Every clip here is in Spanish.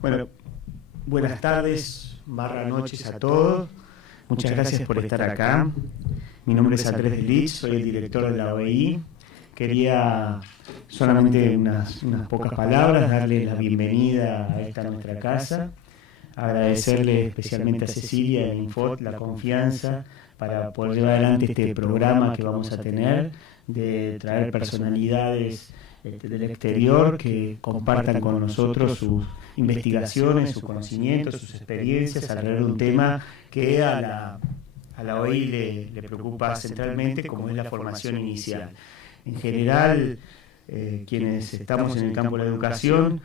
Bueno, buenas tardes, noches a todos. Muchas gracias por estar acá. Mi nombre es Andrés Delich, soy el director de la OEI. Quería solamente unas pocas palabras, darle la bienvenida a esta nuestra casa, agradecerle especialmente a Cecilia y a Infot la confianza para poder llevar adelante este programa que vamos a tener, de traer personalidades del exterior que compartan con nosotros sus investigaciones, sus conocimientos, sus experiencias alrededor de un tema que a la OEI le preocupa centralmente, como es la formación inicial. En general, quienes estamos en el campo de la educación,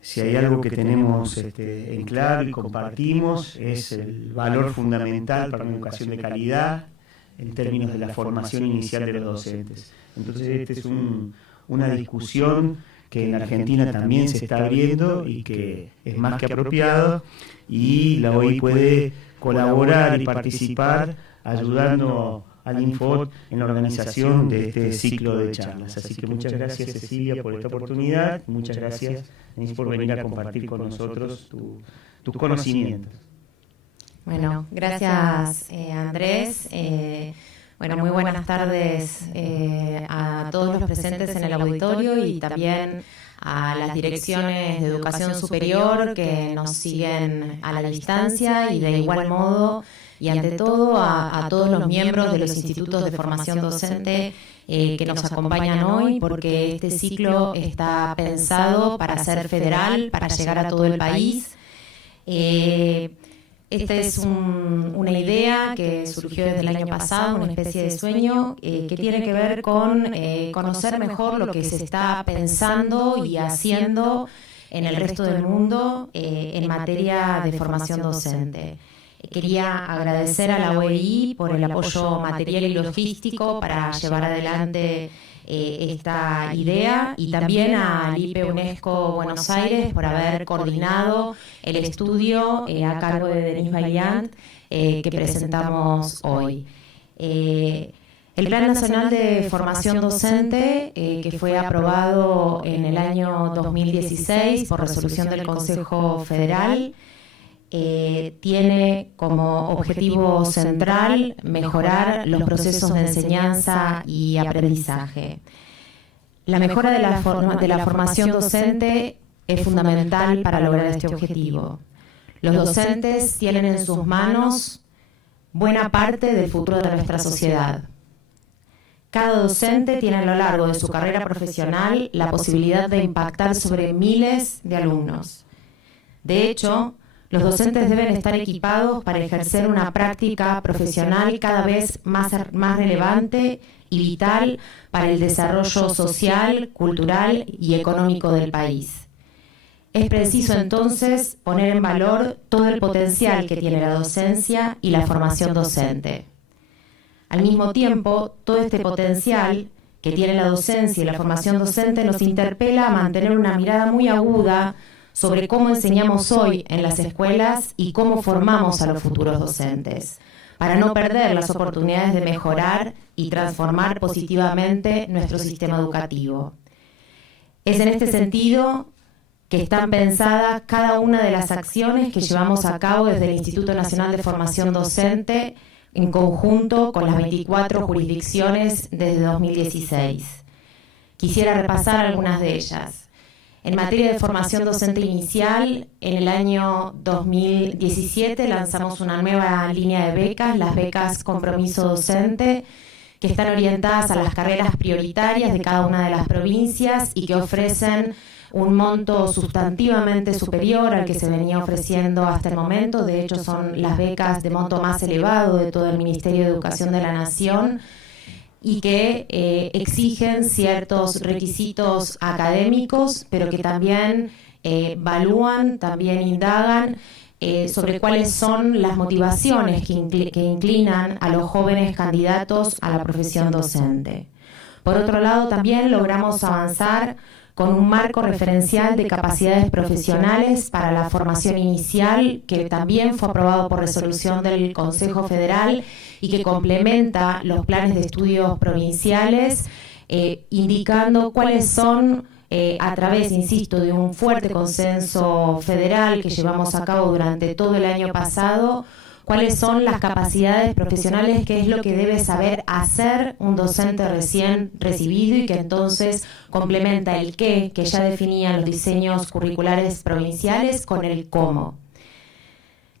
si hay algo que tenemos en claro y compartimos, es el valor fundamental para una educación de calidad en términos de la formación inicial de los docentes. Entonces, esta es una discusión que en la Argentina también se está abriendo y que es más que apropiado, y la OEI puede colaborar y participar ayudando al Infot en la organización de este ciclo de charlas. Así que muchas gracias, Cecilia, por esta oportunidad. Muchas gracias, Denise, por venir a compartir con nosotros tus conocimientos. Bueno, gracias, Andrés. Bueno, muy buenas tardes a todos los presentes en el auditorio y también a las direcciones de educación superior que nos siguen a la distancia, y de igual modo y ante todo a todos los miembros de los institutos de formación docente que nos acompañan hoy, porque este ciclo está pensado para ser federal, para llegar a todo el país. Esta es una idea que surgió desde el año pasado, una especie de sueño que tiene que ver con conocer mejor lo que se está pensando y haciendo en el resto del mundo en materia de formación docente. Quería agradecer a la OEI por el apoyo material y logístico para llevar adelante esta idea, y también al IPE UNESCO Buenos Aires por haber coordinado el estudio a cargo de Denise Valiant que presentamos hoy. El Plan Nacional de Formación Docente, que fue aprobado en el año 2016 por resolución del Consejo Federal, tiene como objetivo central mejorar los procesos de enseñanza y aprendizaje. La mejora de la formación docente es fundamental para lograr este objetivo. Los docentes tienen en sus manos buena parte del futuro de nuestra sociedad. Cada docente tiene a lo largo de su carrera profesional la posibilidad de impactar sobre miles de alumnos. De hecho, los docentes deben estar equipados para ejercer una práctica profesional cada vez más relevante y vital para el desarrollo social, cultural y económico del país. Es preciso entonces poner en valor todo el potencial que tiene la docencia y la formación docente. Al mismo tiempo, todo este potencial que tiene la docencia y la formación docente nos interpela a mantener una mirada muy aguda sobre cómo enseñamos hoy en las escuelas y cómo formamos a los futuros docentes, para no perder las oportunidades de mejorar y transformar positivamente nuestro sistema educativo. Es en este sentido que están pensadas cada una de las acciones que llevamos a cabo desde el Instituto Nacional de Formación Docente en conjunto con las 24 jurisdicciones desde 2016. Quisiera repasar algunas de ellas. En materia de formación docente inicial, en el año 2017 lanzamos una nueva línea de becas, las becas Compromiso Docente, que están orientadas a las carreras prioritarias de cada una de las provincias y que ofrecen un monto sustantivamente superior al que se venía ofreciendo hasta el momento. De hecho, son las becas de monto más elevado de todo el Ministerio de Educación de la Nación, y que exigen ciertos requisitos académicos, pero que también evalúan, también indagan sobre cuáles son las motivaciones que inclinan a los jóvenes candidatos a la profesión docente. Por otro lado, también logramos avanzar con un marco referencial de capacidades profesionales para la formación inicial, que también fue aprobado por resolución del Consejo Federal y que complementa los planes de estudios provinciales, indicando cuáles son a través, insisto, de un fuerte consenso federal que llevamos a cabo durante todo el año pasado, cuáles son las capacidades profesionales, qué es lo que debe saber hacer un docente recién recibido y que entonces complementa el qué, que ya definían los diseños curriculares provinciales, con el cómo.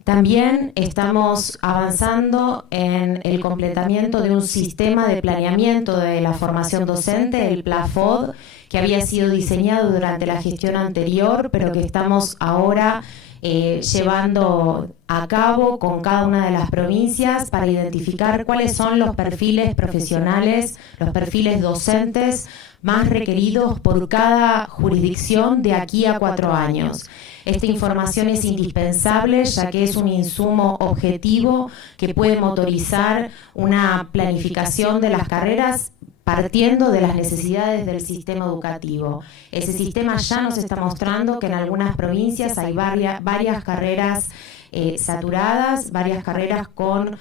También estamos avanzando en el completamiento de un sistema de planeamiento de la formación docente, el PLAFOD, que había sido diseñado durante la gestión anterior, pero que estamos ahora llevando a cabo con cada una de las provincias para identificar cuáles son los perfiles profesionales, los perfiles docentes más requeridos por cada jurisdicción de aquí a 4 años. Esta información es indispensable ya que es un insumo objetivo que puede motorizar una planificación de las carreras partiendo de las necesidades del sistema educativo. Ese sistema ya nos está mostrando que en algunas provincias hay varias carreras saturadas, varias carreras con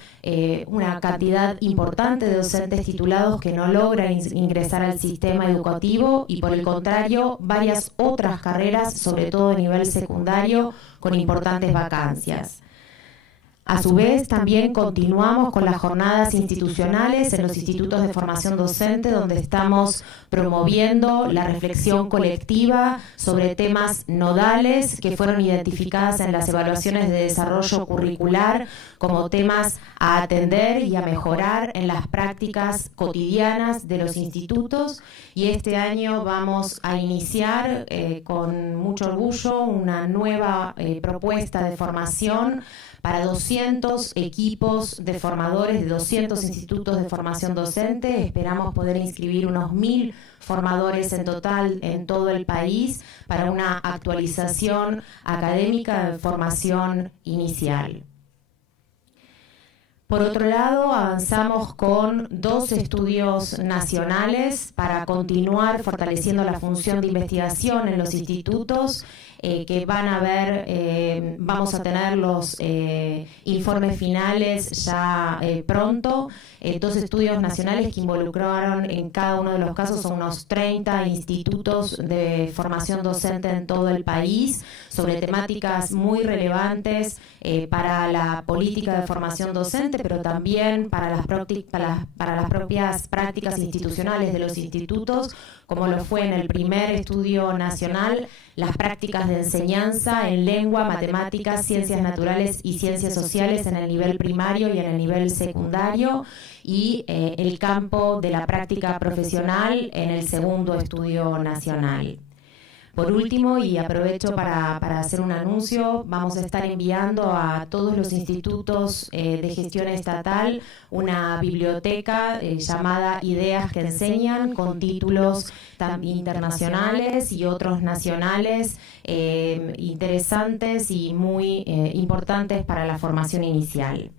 una cantidad importante de docentes titulados que no logran ingresar al sistema educativo y por el contrario, varias otras carreras, sobre todo a nivel secundario, con importantes vacancias. A su vez, también continuamos con las jornadas institucionales en los institutos de formación docente, donde estamos promoviendo la reflexión colectiva sobre temas nodales que fueron identificadas en las evaluaciones de desarrollo curricular como temas a atender y a mejorar en las prácticas cotidianas de los institutos. Y este año vamos a iniciar con mucho orgullo una nueva propuesta de formación para 200 equipos de formadores de 200 institutos de formación docente. Esperamos poder inscribir unos 1000 formadores en total en todo el país para una actualización académica de formación inicial. Por otro lado, avanzamos con 2 estudios nacionales para continuar fortaleciendo la función de investigación en los institutos, que van a ver, vamos a tener los informes finales ya pronto. 2 estudios nacionales que involucraron en cada uno de los casos a unos 30 institutos de formación docente en todo el país sobre temáticas muy relevantes para la política de formación docente, pero también para las propias prácticas institucionales de los institutos, como lo fue en el primer estudio nacional, las prácticas de enseñanza en lengua, matemáticas, ciencias naturales y ciencias sociales en el nivel primario y en el nivel secundario, y el campo de la práctica profesional en el segundo estudio nacional. Por último, y aprovecho para hacer un anuncio, vamos a estar enviando a todos los institutos de gestión estatal una biblioteca llamada Ideas que Enseñan, con títulos internacionales y otros nacionales interesantes y muy importantes para la formación inicial.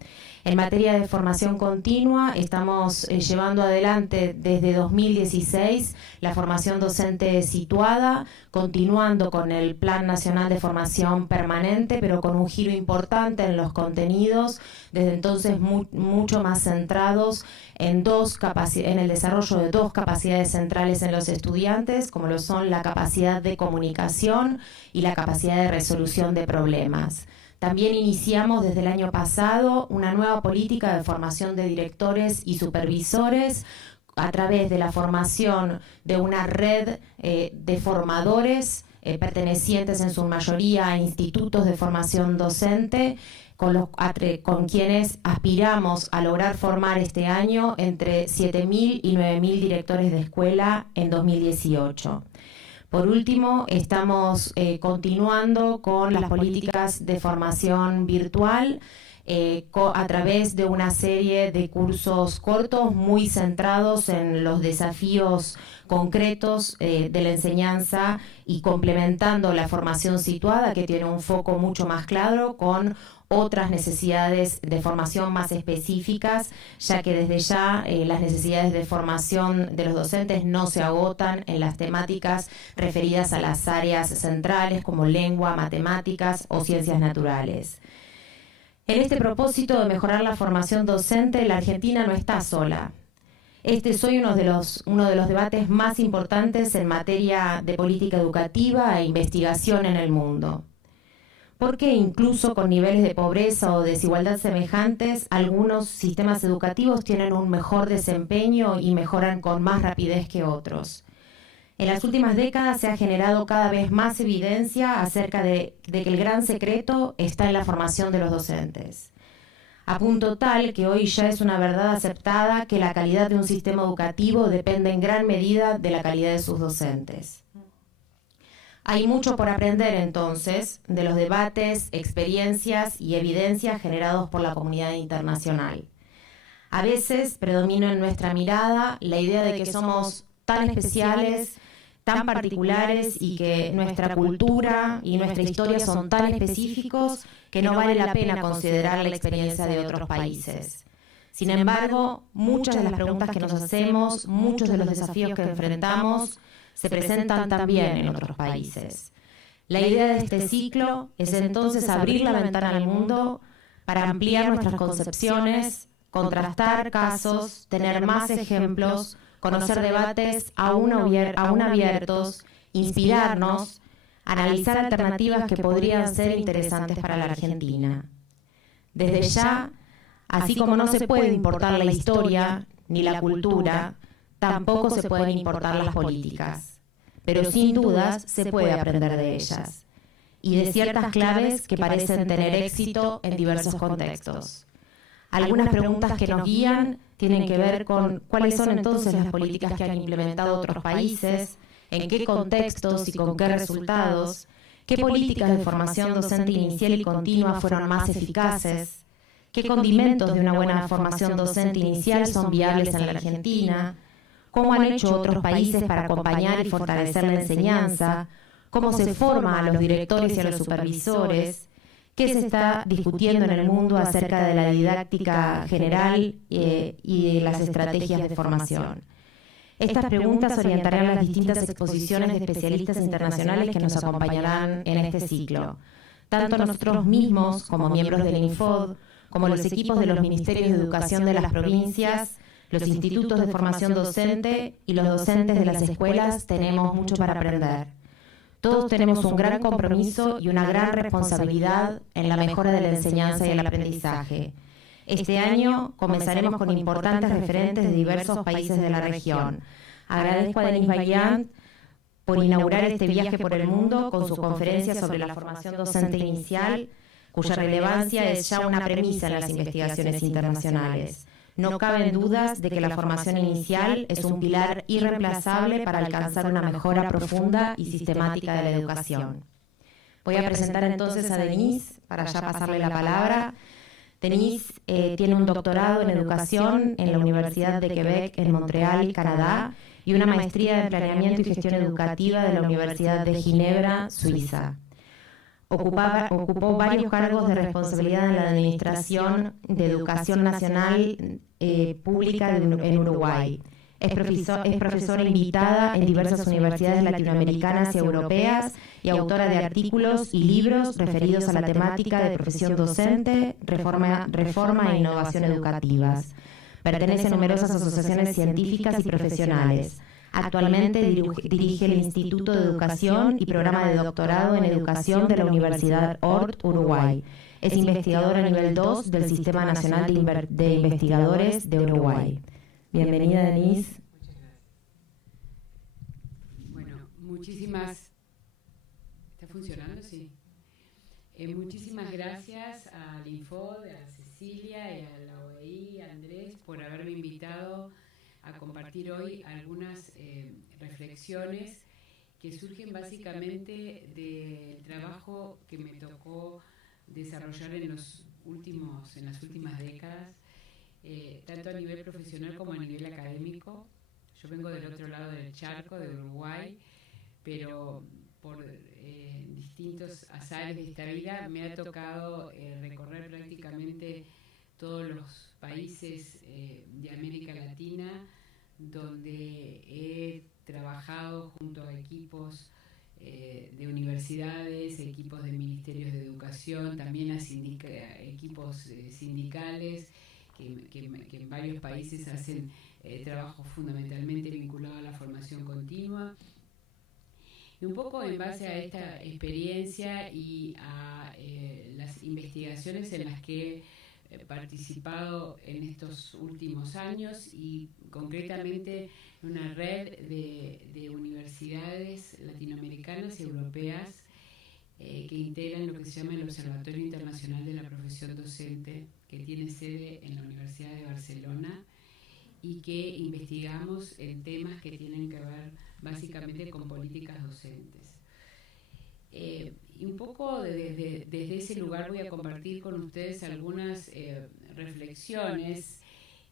En materia de formación continua, estamos llevando adelante desde 2016 la formación docente situada, continuando con el Plan Nacional de Formación Permanente, pero con un giro importante en los contenidos, desde entonces mucho más centrados en el desarrollo de 2 capacidades centrales en los estudiantes, como lo son la capacidad de comunicación y la capacidad de resolución de problemas. También iniciamos desde el año pasado una nueva política de formación de directores y supervisores a través de la formación de una red de formadores pertenecientes en su mayoría a institutos de formación docente, con quienes aspiramos a lograr formar este año entre 7.000 y 9.000 directores de escuela en 2018. Por último, estamos continuando con las políticas de formación virtual a través de una serie de cursos cortos muy centrados en los desafíos concretos de la enseñanza y complementando la formación situada, que tiene un foco mucho más claro, con otras necesidades de formación más específicas, ya que desde ya las necesidades de formación de los docentes no se agotan en las temáticas referidas a las áreas centrales como lengua, matemáticas o ciencias naturales. En este propósito de mejorar la formación docente, la Argentina no está sola. Este es hoy uno de los debates más importantes en materia de política educativa e investigación en el mundo. Porque incluso con niveles de pobreza o desigualdad semejantes, algunos sistemas educativos tienen un mejor desempeño y mejoran con más rapidez que otros. En las últimas décadas se ha generado cada vez más evidencia acerca de que el gran secreto está en la formación de los docentes. A punto tal que hoy ya es una verdad aceptada que la calidad de un sistema educativo depende en gran medida de la calidad de sus docentes. Hay mucho por aprender entonces de los debates, experiencias y evidencias generados por la comunidad internacional. A veces predomina en nuestra mirada la idea de que somos tan especiales, tan particulares y que nuestra cultura y nuestra historia son tan específicos que no vale la pena considerar la experiencia de otros países. Sin embargo, muchas de las preguntas que nos hacemos, muchos de los desafíos que enfrentamos, se presentan también en otros países. La idea de este ciclo es entonces abrir la ventana al mundo para ampliar nuestras concepciones, contrastar casos, tener más ejemplos, conocer debates aún abiertos, inspirarnos, analizar alternativas que podrían ser interesantes para la Argentina. Desde ya, así como no se puede importar la historia ni la cultura, tampoco se pueden importar las políticas, pero sin dudas se puede aprender de ellas y de ciertas claves que parecen tener éxito en diversos contextos. Algunas preguntas que nos guían tienen que ver con cuáles son entonces las políticas que han implementado otros países, en qué contextos y con qué resultados, qué políticas de formación docente inicial y continua fueron más eficaces, qué condimentos de una buena formación docente inicial son viables en la Argentina, cómo han hecho otros países para acompañar y fortalecer la enseñanza, cómo se forma a los directores y a los supervisores, qué se está discutiendo en el mundo acerca de la didáctica general y de las estrategias de formación. Estas preguntas orientarán las distintas exposiciones de especialistas internacionales que nos acompañarán en este ciclo. Tanto nosotros mismos, como miembros del INFOD, como los equipos de los Ministerios de Educación de las provincias, los institutos de formación docente y los docentes de las escuelas tenemos mucho para aprender. Todos tenemos un gran compromiso y una gran responsabilidad en la mejora de la enseñanza y el aprendizaje. Este año comenzaremos con importantes referentes de diversos países de la región. Agradezco a Denise Vaillant por inaugurar este viaje por el mundo con su conferencia sobre la formación docente inicial, cuya relevancia es ya una premisa en las investigaciones internacionales. No caben dudas de que la formación inicial es un pilar irreemplazable para alcanzar una mejora profunda y sistemática de la educación. Voy a presentar entonces a Denise para ya pasarle la palabra. Denise tiene un doctorado en educación en la Universidad de Quebec en Montreal, Canadá, y una maestría en planeamiento y gestión educativa de la Universidad de Ginebra, Suiza. Ocupó varios cargos de responsabilidad en la Administración de Educación Nacional Pública en Uruguay. Es profesora invitada en diversas universidades latinoamericanas y europeas y autora de artículos y libros referidos a la temática de profesión docente, reforma e innovación educativas. Pertenece a numerosas asociaciones científicas y profesionales. Actualmente dirige el Instituto de Educación y Programa de Doctorado en Educación de la Universidad Ort, Uruguay. Es investigadora a nivel 2 del Sistema Nacional de Investigadores de Uruguay. Bienvenida, Denise. Muchas gracias. Bueno, muchísimas... ¿Está funcionando? Sí. Muchísimas gracias al INFOD, a Cecilia y a la OEI, a Andrés, por haberme invitado a compartir hoy algunas reflexiones que surgen básicamente del trabajo que me tocó desarrollar en las últimas décadas, tanto a nivel profesional como a nivel académico. Yo vengo del otro lado del charco, de Uruguay, pero por distintos azares de esta vida me ha tocado recorrer prácticamente todos los países de América Latina, donde he trabajado junto a equipos de universidades, equipos de ministerios de educación, también a equipos sindicales que en varios países hacen trabajo fundamentalmente vinculado a la formación continua. Y un poco en base a esta experiencia y a las investigaciones en las que he participado en estos últimos años, y concretamente una red de universidades latinoamericanas y europeas que integran lo que se llama el Observatorio Internacional de la Profesión Docente, que tiene sede en la Universidad de Barcelona, y que investigamos en temas que tienen que ver básicamente con políticas docentes. Y un poco desde ese lugar voy a compartir con ustedes algunas reflexiones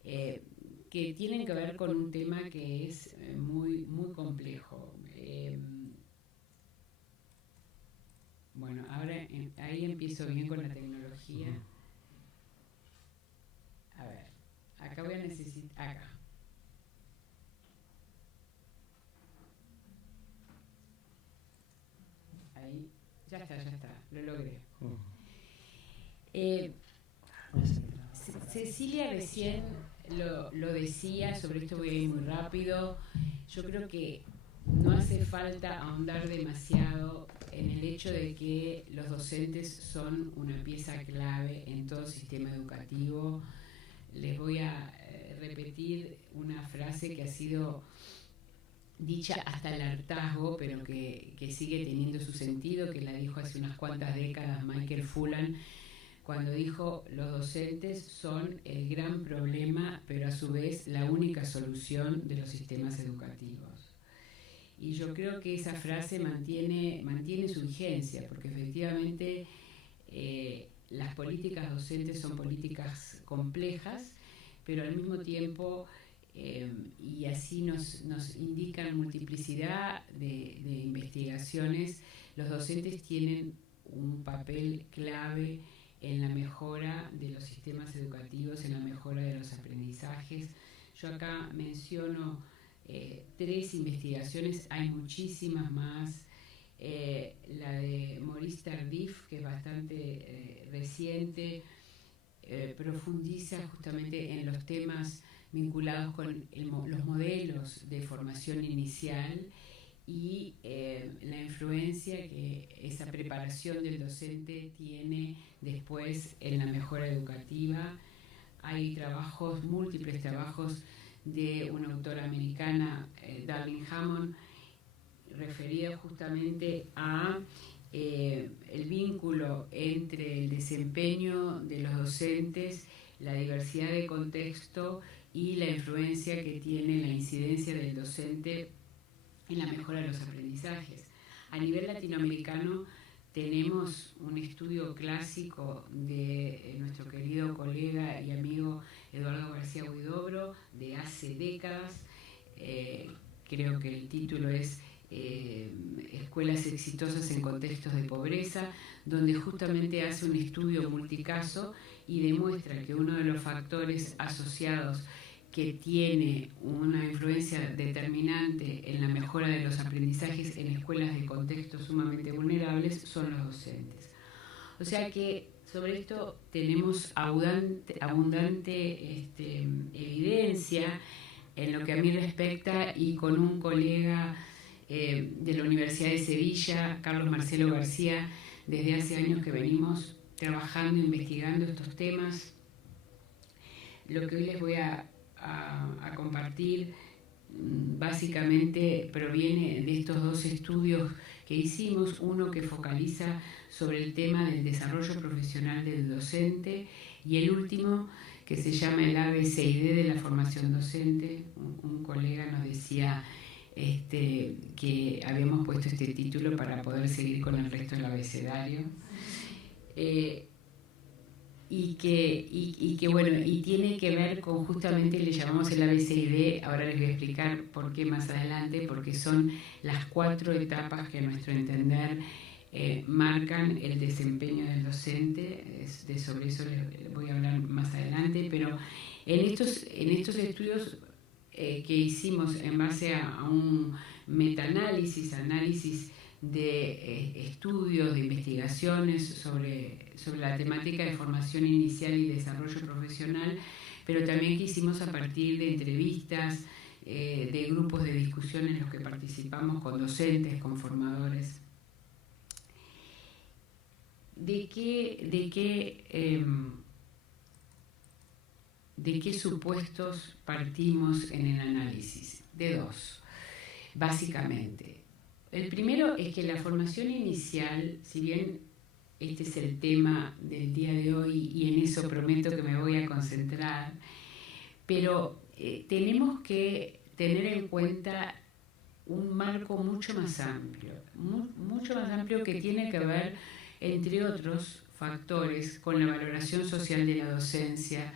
que tienen que ver con un tema que es muy, muy complejo. Bueno, ahora ahí empiezo bien con la tecnología. A ver, acá voy a necesitar... Acá. Ahí, ya está, lo logré. Cecilia recién lo decía, sobre esto voy a ir muy rápido. Yo creo que no hace falta ahondar demasiado en el hecho de que los docentes son una pieza clave en todo sistema educativo. Les voy a repetir una frase que ha sido dicha hasta el hartazgo, pero que sigue teniendo su sentido, que la dijo hace unas cuantas décadas Michael Fullan, cuando dijo: los docentes son el gran problema, pero a su vez la única solución de los sistemas educativos. Y yo creo que esa frase mantiene su vigencia, porque efectivamente las políticas docentes son políticas complejas, pero al mismo tiempo, y así nos indican multiplicidad de investigaciones, los docentes tienen un papel clave en la mejora de los sistemas educativos, en la mejora de los aprendizajes. Yo acá menciono 3 investigaciones, hay muchísimas más. La de Maurice Tardif, que es bastante reciente, profundiza justamente en los temas vinculados con los modelos de formación inicial y la influencia que esa preparación del docente tiene después en la mejora educativa. Hay múltiples trabajos de una autora americana, Darlene Hammond, referido justamente a el vínculo entre el desempeño de los docentes, la diversidad de contexto y la influencia que tiene la incidencia del docente en la mejora de los aprendizajes. A nivel latinoamericano tenemos un estudio clásico de nuestro querido colega y amigo Eduardo García Huidobro de hace décadas. Creo que el título es Escuelas exitosas en contextos de pobreza, donde justamente hace un estudio multicaso y demuestra que uno de los factores asociados que tiene una influencia determinante en la mejora de los aprendizajes en escuelas de contextos sumamente vulnerables son los docentes. O sea que sobre esto tenemos abundante evidencia en lo que a mí respecta, y con un colega de la Universidad de Sevilla, Carlos Marcelo García, desde hace años que venimos trabajando, investigando estos temas. Lo que hoy les voy a compartir básicamente proviene de estos 2 estudios que hicimos, uno que focaliza sobre el tema del desarrollo profesional del docente y el último que se llama el ABCD de la formación docente. Un colega nos decía que habíamos puesto este título para poder seguir con el resto del abecedario. Y que bueno, y tiene que ver con, justamente le llamamos el ABCD, ahora les voy a explicar por qué más adelante, porque son las 4 etapas que a nuestro entender marcan el desempeño del docente. Sobre eso les voy a hablar más adelante, pero en estos estudios que hicimos en base a un metaanálisis, análisis de estudios, de investigaciones sobre la temática de formación inicial y desarrollo profesional, pero también que hicimos a partir de entrevistas, de grupos de discusión en los que participamos con docentes, con formadores. ¿De qué supuestos partimos en el análisis? De dos, básicamente. El primero es que la formación inicial, si bien este es el tema del día de hoy y en eso prometo que me voy a concentrar, pero tenemos que tener en cuenta un marco mucho más amplio que tiene que ver, entre otros factores, con la valoración social de la docencia,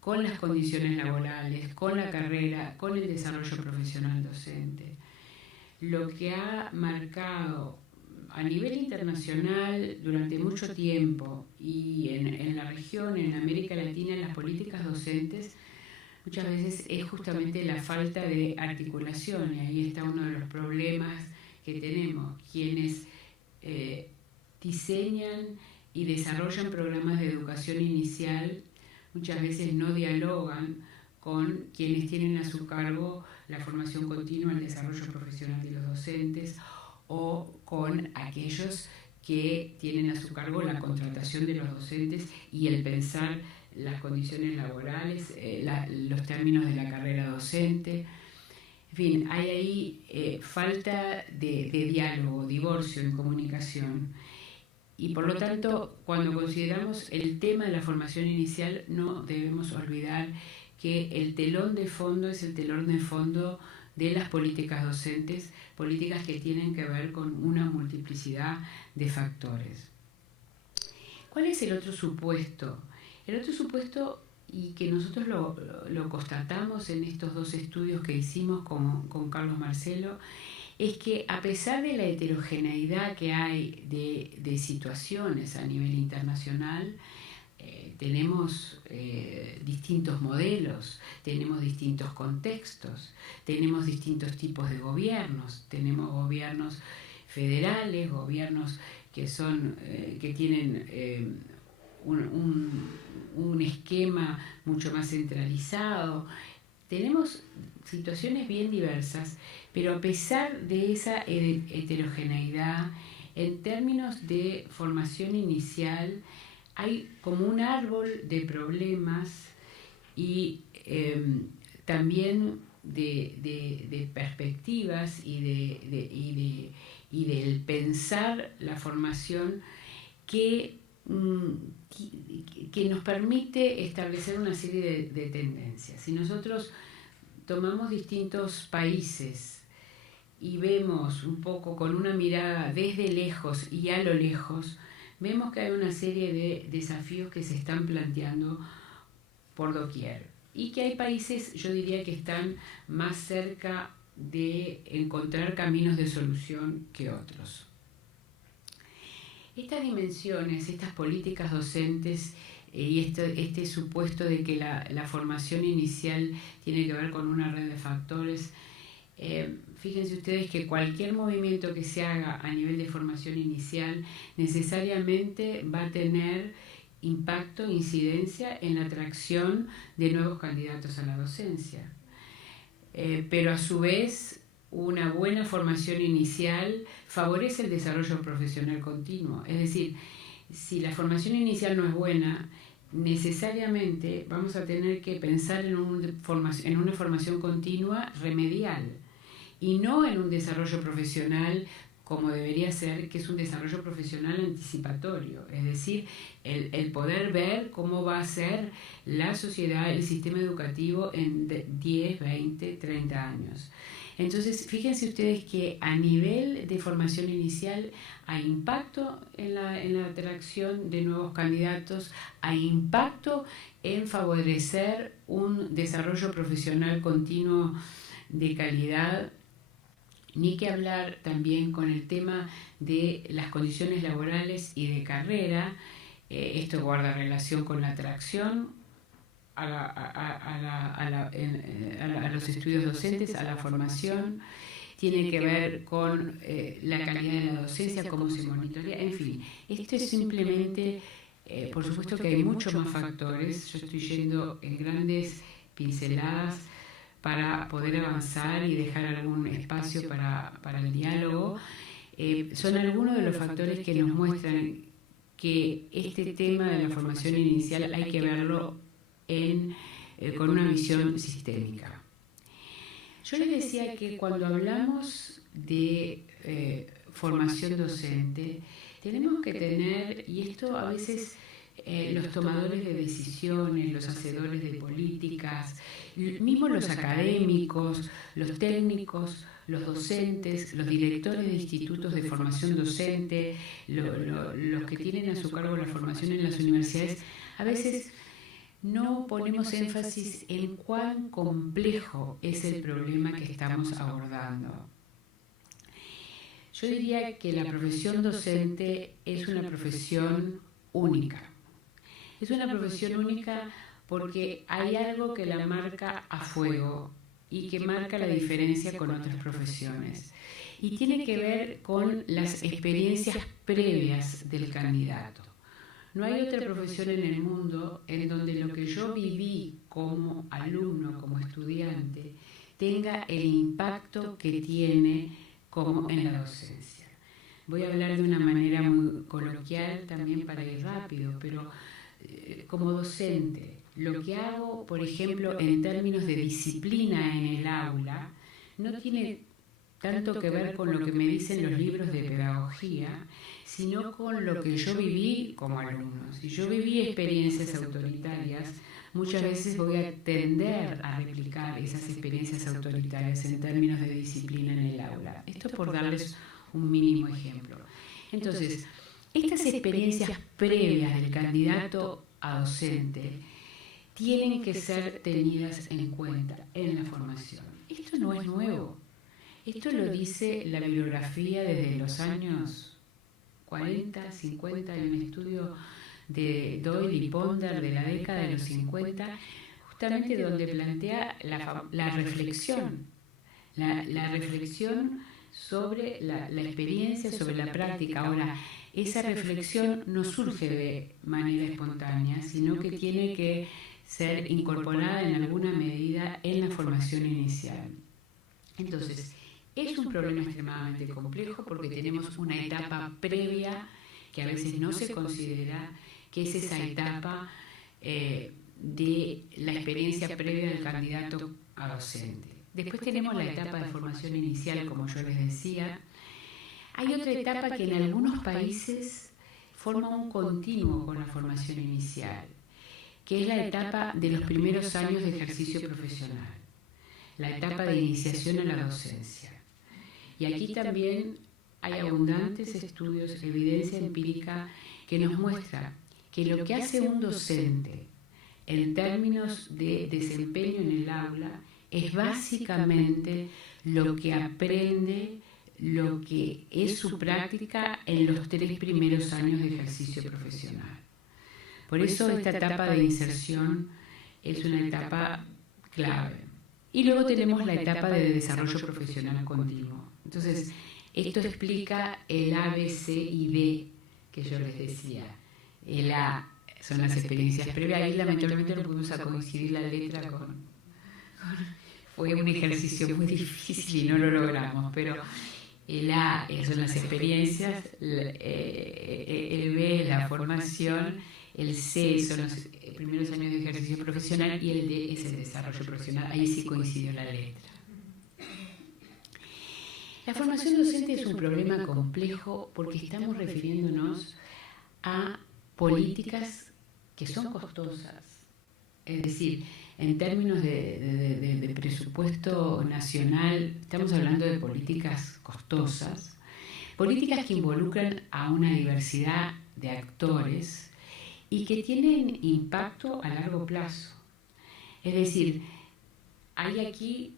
con las condiciones laborales, con la carrera, con el desarrollo profesional docente. Lo que ha marcado a nivel internacional durante mucho tiempo y en la región, en América Latina, en las políticas docentes, muchas veces es justamente la falta de articulación, y ahí está uno de los problemas que tenemos. Quienes diseñan y desarrollan programas de educación inicial muchas veces no dialogan con quienes tienen a su cargo la formación continua, el desarrollo profesional de los docentes, o con aquellos que tienen a su cargo la contratación de los docentes y el pensar las condiciones laborales, los términos de la carrera docente. En fin, hay ahí falta de diálogo, divorcio en comunicación. Y por lo tanto, cuando consideramos el tema de la formación inicial, no debemos olvidar que el telón de fondo es el telón de fondo de las políticas docentes, políticas que tienen que ver con una multiplicidad de factores. ¿Cuál es el otro supuesto? El otro supuesto, y que nosotros lo constatamos en estos dos estudios que hicimos con Carlos Marcelo, es que a pesar de la heterogeneidad que hay de situaciones a nivel internacional, tenemos distintos modelos, tenemos distintos contextos, tenemos distintos tipos de gobiernos, tenemos gobiernos federales, gobiernos que tienen un esquema mucho más centralizado. Tenemos situaciones bien diversas, pero a pesar de esa heterogeneidad, en términos de formación inicial, hay como un árbol de problemas y también de perspectivas y del pensar la formación que nos permite establecer una serie de tendencias. Si nosotros tomamos distintos países y vemos un poco con una mirada desde lejos y a lo lejos, vemos que hay una serie de desafíos que se están planteando por doquier y que hay países, yo diría, que están más cerca de encontrar caminos de solución que otros. Estas dimensiones, estas políticas docentes y este supuesto de que la formación inicial tiene que ver con una red de factores, fíjense ustedes que cualquier movimiento que se haga a nivel de formación inicial necesariamente va a tener impacto, incidencia en la atracción de nuevos candidatos a la docencia. Pero a su vez, una buena formación inicial favorece el desarrollo profesional continuo. Es decir, si la formación inicial no es buena, necesariamente vamos a tener que pensar en una formación continua remedial y no en un desarrollo profesional como debería ser, que es un desarrollo profesional anticipatorio, es decir, el poder ver cómo va a ser la sociedad, el sistema educativo en 10, 20, 30 años. Entonces, fíjense ustedes que a nivel de formación inicial hay impacto en la atracción de nuevos candidatos, hay impacto en favorecer un desarrollo profesional continuo de calidad, ni que hablar también con el tema de las condiciones laborales y de carrera. Esto guarda relación con la atracción a los estudios docentes, a la formación, tiene que ver con la calidad de la docencia, cómo se monitorea, en fin. Esto es simplemente Por supuesto que hay muchos más factores, yo estoy yendo en grandes pinceladas para poder avanzar y dejar algún espacio para el diálogo. Son algunos de los factores que nos muestran que este tema de la formación inicial hay que verlo con una visión sistémica. Yo les decía que cuando hablamos de formación docente, tenemos que tener, y esto a veces los tomadores de decisiones, los hacedores de políticas, mismo los académicos, los técnicos, los docentes, los directores de institutos de formación docente, los que tienen a su cargo la formación en las universidades, a veces no ponemos énfasis en cuán complejo es el problema que estamos abordando. Yo diría que la profesión docente es una profesión única. Es una profesión única porque hay algo que la marca a fuego y que marca la diferencia con otras profesiones. Y tiene que ver con las experiencias previas del candidato. No hay otra profesión en el mundo en donde lo que yo viví como alumno, como estudiante, tenga el impacto que tiene como en la docencia. Voy a hablar de una manera muy coloquial también para ir rápido, pero como docente, lo que hago, por ejemplo, en términos de disciplina en el aula, no tiene tanto que ver con lo que me dicen los libros de pedagogía, sino con lo que yo viví como alumno. Si yo viví experiencias autoritarias, muchas veces voy a tender a replicar esas experiencias autoritarias en términos de disciplina en el aula. Esto por darles un mínimo ejemplo. Entonces, estas experiencias previas del candidato a docente tienen que ser tenidas en cuenta en la formación. Esto no es nuevo. Esto lo dice la bibliografía desde los años 40, 50, hay un estudio de Doyle y Ponder de la década de los 50, justamente donde plantea la reflexión, la reflexión sobre la experiencia, sobre la práctica. Ahora, esa reflexión no surge de manera espontánea, sino que tiene que ser incorporada en alguna medida en la formación inicial. Entonces, es un problema extremadamente complejo porque tenemos una etapa previa que a veces no se considera, que es esa etapa de la experiencia previa del candidato a docente. Después tenemos la etapa de formación inicial, como yo les decía. Hay otra etapa que en algunos países forma un continuo con la formación inicial, que es la etapa de los primeros años de ejercicio profesional, la etapa de iniciación a la docencia. Y aquí también hay abundantes estudios, evidencia empírica que nos muestra que lo que hace un docente en términos de desempeño en el aula es básicamente lo que aprende, lo que es su práctica en los 3 primeros años de ejercicio profesional. Por eso esta etapa de inserción es una etapa clave. Y luego tenemos la etapa de desarrollo profesional continuo. Entonces, esto explica el A, B, C y D que yo les decía. El A son las experiencias previas. Ahí lamentablemente no pudimos coincidir la letra fue un ejercicio muy difícil y no lo logramos, pero el A son las experiencias, el B es la formación, el C son los primeros años de ejercicio profesional y el D es el desarrollo profesional. Ahí sí coincidió la letra. La formación docente es un problema complejo porque estamos refiriéndonos a políticas que son costosas. Es decir, en términos de presupuesto nacional, estamos hablando de políticas costosas, políticas que involucran a una diversidad de actores y que tienen impacto a largo plazo. Es decir, hay aquí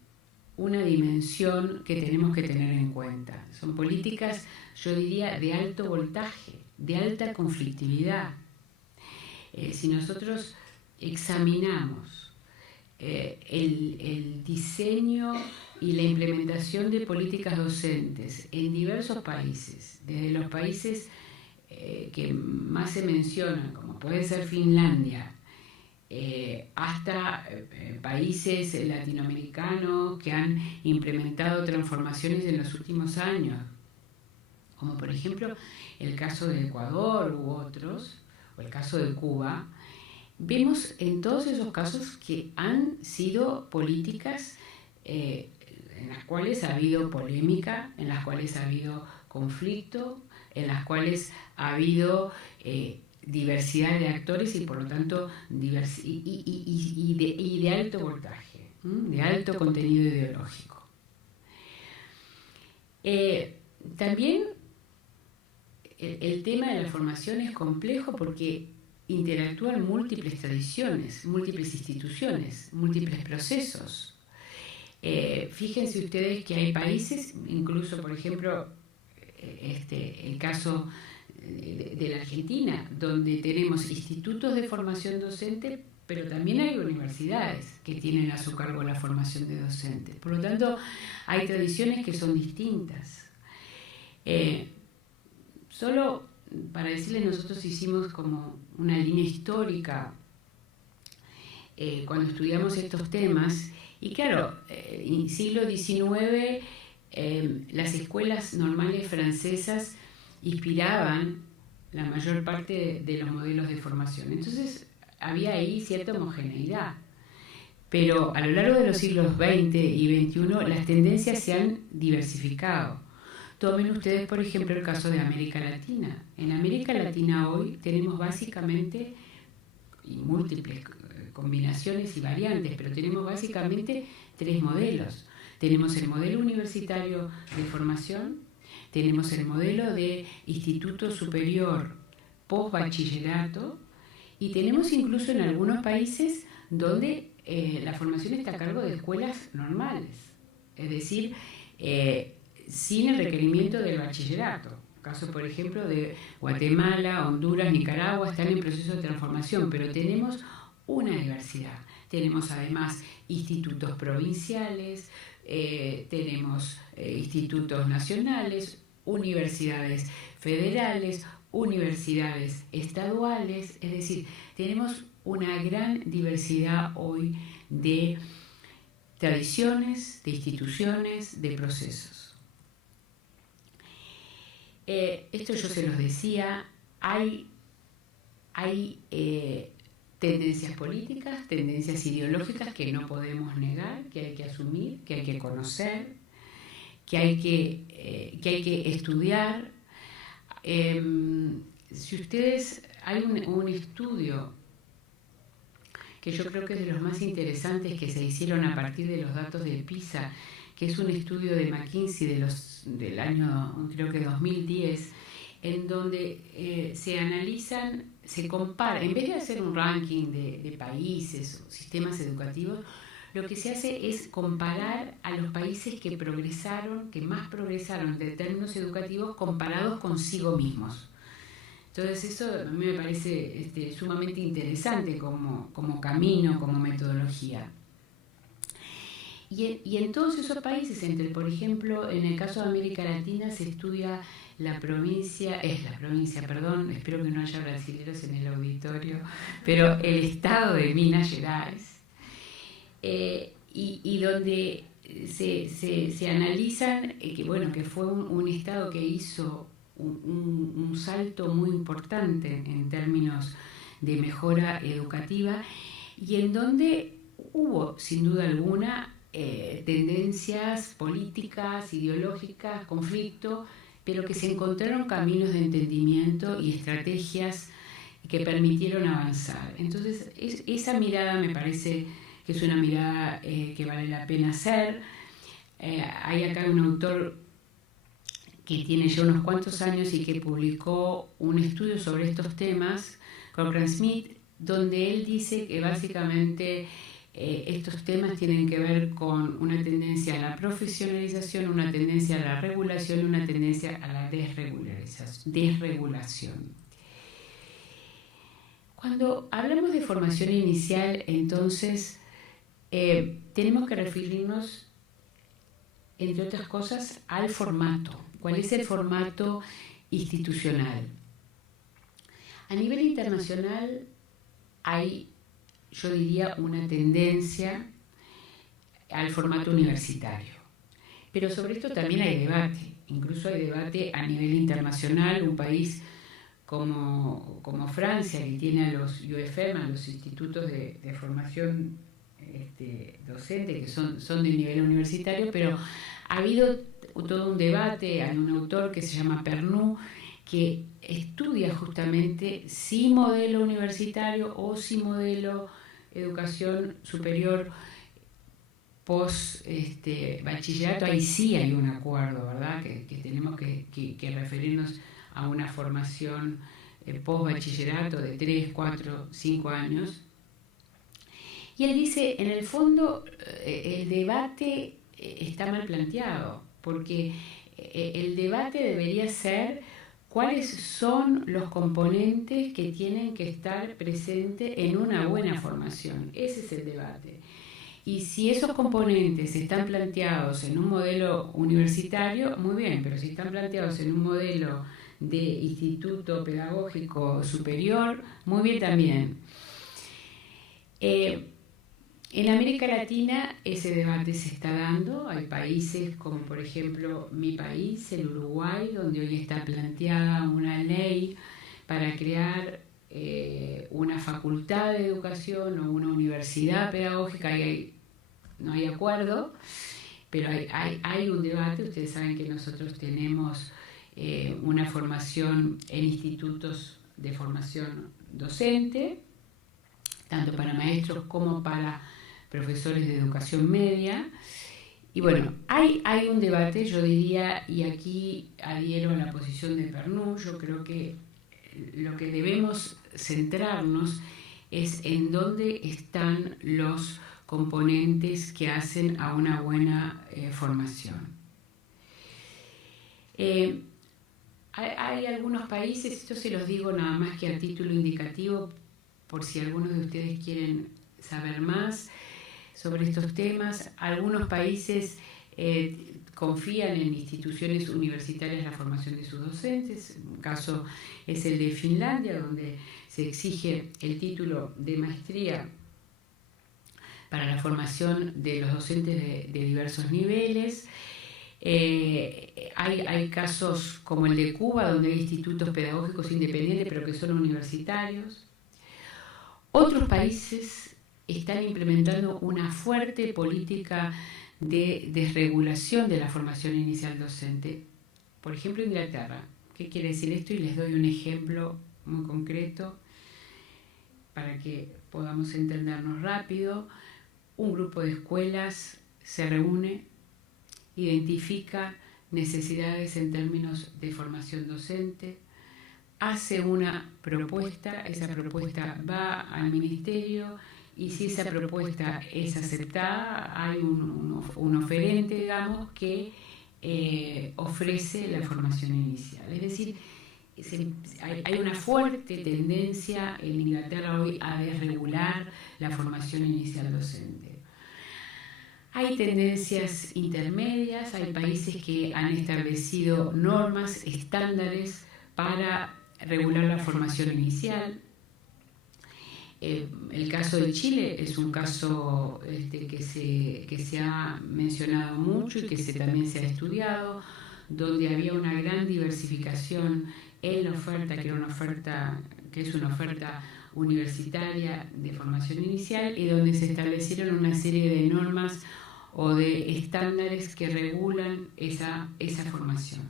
una dimensión que tenemos que tener en cuenta. Son políticas, yo diría, de alto voltaje, de alta conflictividad. Si nosotros examinamos el diseño y la implementación de políticas docentes en diversos países, desde los países que más se mencionan, como como puede ser Finlandia, hasta países latinoamericanos que han implementado transformaciones en los últimos años, como por ejemplo el caso de Ecuador u otros, o el caso de Cuba, vemos en todos esos casos que han sido políticas en las cuales ha habido polémica, en las cuales ha habido conflicto, en las cuales ha habido diversidad de actores y por lo tanto de alto voltaje, de alto contenido ideológico. También el tema de la formación es complejo porque interactúan múltiples tradiciones, múltiples instituciones, múltiples procesos. Fíjense ustedes que hay países, incluso por ejemplo el caso de la Argentina, donde tenemos institutos de formación docente, pero también hay universidades que tienen a su cargo la formación de docentes. Por lo tanto, hay tradiciones que son distintas. Solo para decirles, nosotros hicimos como una línea histórica cuando estudiamos estos temas, y claro, en siglo XIX las escuelas normales francesas inspiraban la mayor parte de los modelos de formación. Entonces había ahí cierta homogeneidad. Pero a lo largo de los siglos XX y XXI las tendencias se han diversificado. Tomen ustedes, por ejemplo, el caso de América Latina. En América Latina hoy tenemos básicamente, y múltiples combinaciones y variantes, pero tenemos básicamente tres modelos. Tenemos el modelo universitario de formación, tenemos el modelo de instituto superior post-bachillerato y tenemos incluso en algunos países donde la formación está a cargo de escuelas normales, es decir, sin el requerimiento del bachillerato. Caso, por ejemplo, de Guatemala, Honduras, Nicaragua, están en proceso de transformación, pero tenemos una diversidad. Tenemos además institutos provinciales, tenemos institutos nacionales, universidades federales, universidades estaduales, es decir, tenemos una gran diversidad hoy de tradiciones, de instituciones, de procesos. Esto yo se los decía, hay tendencias políticas, tendencias ideológicas que no podemos negar, que hay que asumir, que hay que conocer, que hay que estudiar. Si ustedes, hay un estudio que yo creo que es de los más interesantes que se hicieron a partir de los datos de PISA, que es un estudio de McKinsey del año, creo que 2010, en donde se analizan, se compara, en vez de hacer un ranking de países o sistemas educativos, lo que se hace es comparar a los países que progresaron, que más progresaron en términos educativos comparados consigo mismos. Entonces eso a mí me parece sumamente interesante como camino, como metodología. Y en todos esos países, por ejemplo, en el caso de América Latina se estudia espero que no haya brasileños en el auditorio, pero el estado de Minas Gerais, y donde se analizan que fue un estado que hizo un salto muy importante en términos de mejora educativa y en donde hubo, sin duda alguna, tendencias políticas, ideológicas, conflicto, pero que se encontraron caminos de entendimiento y estrategias que permitieron avanzar. Entonces, esa mirada me parece que es una mirada que vale la pena hacer. Hay acá un autor que tiene ya unos cuantos años y que publicó un estudio sobre estos temas, Cochran Smith, donde él dice que básicamente estos temas tienen que ver con una tendencia a la profesionalización, una tendencia a la regulación y una tendencia a la desregulación. Cuando hablamos de formación inicial, entonces, tenemos que referirnos, entre otras cosas, al formato. ¿Cuál es el formato institucional? A nivel internacional hay, yo diría, una tendencia al formato universitario. Pero sobre esto también hay debate, incluso hay debate a nivel internacional. Un país como Francia, que tiene a los UFM, a los institutos de formación docente, que son de nivel universitario, pero ha habido todo un debate. Hay un autor que se llama Pernoud, que estudia justamente si modelo universitario o si modelo educación superior post bachillerato. Ahí sí hay un acuerdo, ¿verdad? Que tenemos que referirnos a una formación post bachillerato de 3, 4, 5 años. Y él dice, en el fondo, el debate está mal planteado, porque el debate debería ser cuáles son los componentes que tienen que estar presentes en una buena formación. Ese es el debate. Y si esos componentes están planteados en un modelo universitario, muy bien, pero si están planteados en un modelo de instituto pedagógico superior, muy bien también. En América Latina ese debate se está dando. Hay países como, por ejemplo, mi país, el Uruguay, donde hoy está planteada una ley para crear una facultad de educación o una universidad pedagógica. No hay acuerdo, pero hay un debate. Ustedes saben que nosotros tenemos una formación en institutos de formación docente, tanto para maestros como para profesores de educación media. Y bueno, hay un debate, yo diría, y aquí adhiero a la posición de Pernoud. Yo creo que lo que debemos centrarnos es en dónde están los componentes que hacen a una buena formación. Hay algunos países, esto se los digo nada más que a título indicativo, por si algunos de ustedes quieren saber más sobre estos temas. Algunos países confían en instituciones universitarias la formación de sus docentes. Un caso es el de Finlandia, donde se exige el título de maestría para la formación de los docentes de diversos niveles. Hay casos como el de Cuba, donde hay institutos pedagógicos independientes, pero que son universitarios. Otros países están implementando una fuerte política de desregulación de la formación inicial docente. Por ejemplo, Inglaterra. ¿Qué quiere decir esto? Y les doy un ejemplo muy concreto para que podamos entendernos rápido. Un grupo de escuelas se reúne, identifica necesidades en términos de formación docente, hace una propuesta, esa propuesta va al ministerio, y si esa propuesta es aceptada, hay un oferente, digamos, que ofrece la formación inicial. Es decir, hay una fuerte tendencia en Inglaterra hoy a desregular la formación inicial docente. Hay tendencias intermedias, hay países que han establecido normas, estándares para regular la formación inicial. El caso de Chile es un caso que se ha mencionado mucho y que también se ha estudiado, donde había una gran diversificación en la oferta, que es una oferta universitaria de formación inicial, y donde se establecieron una serie de normas o de estándares que regulan esa formación.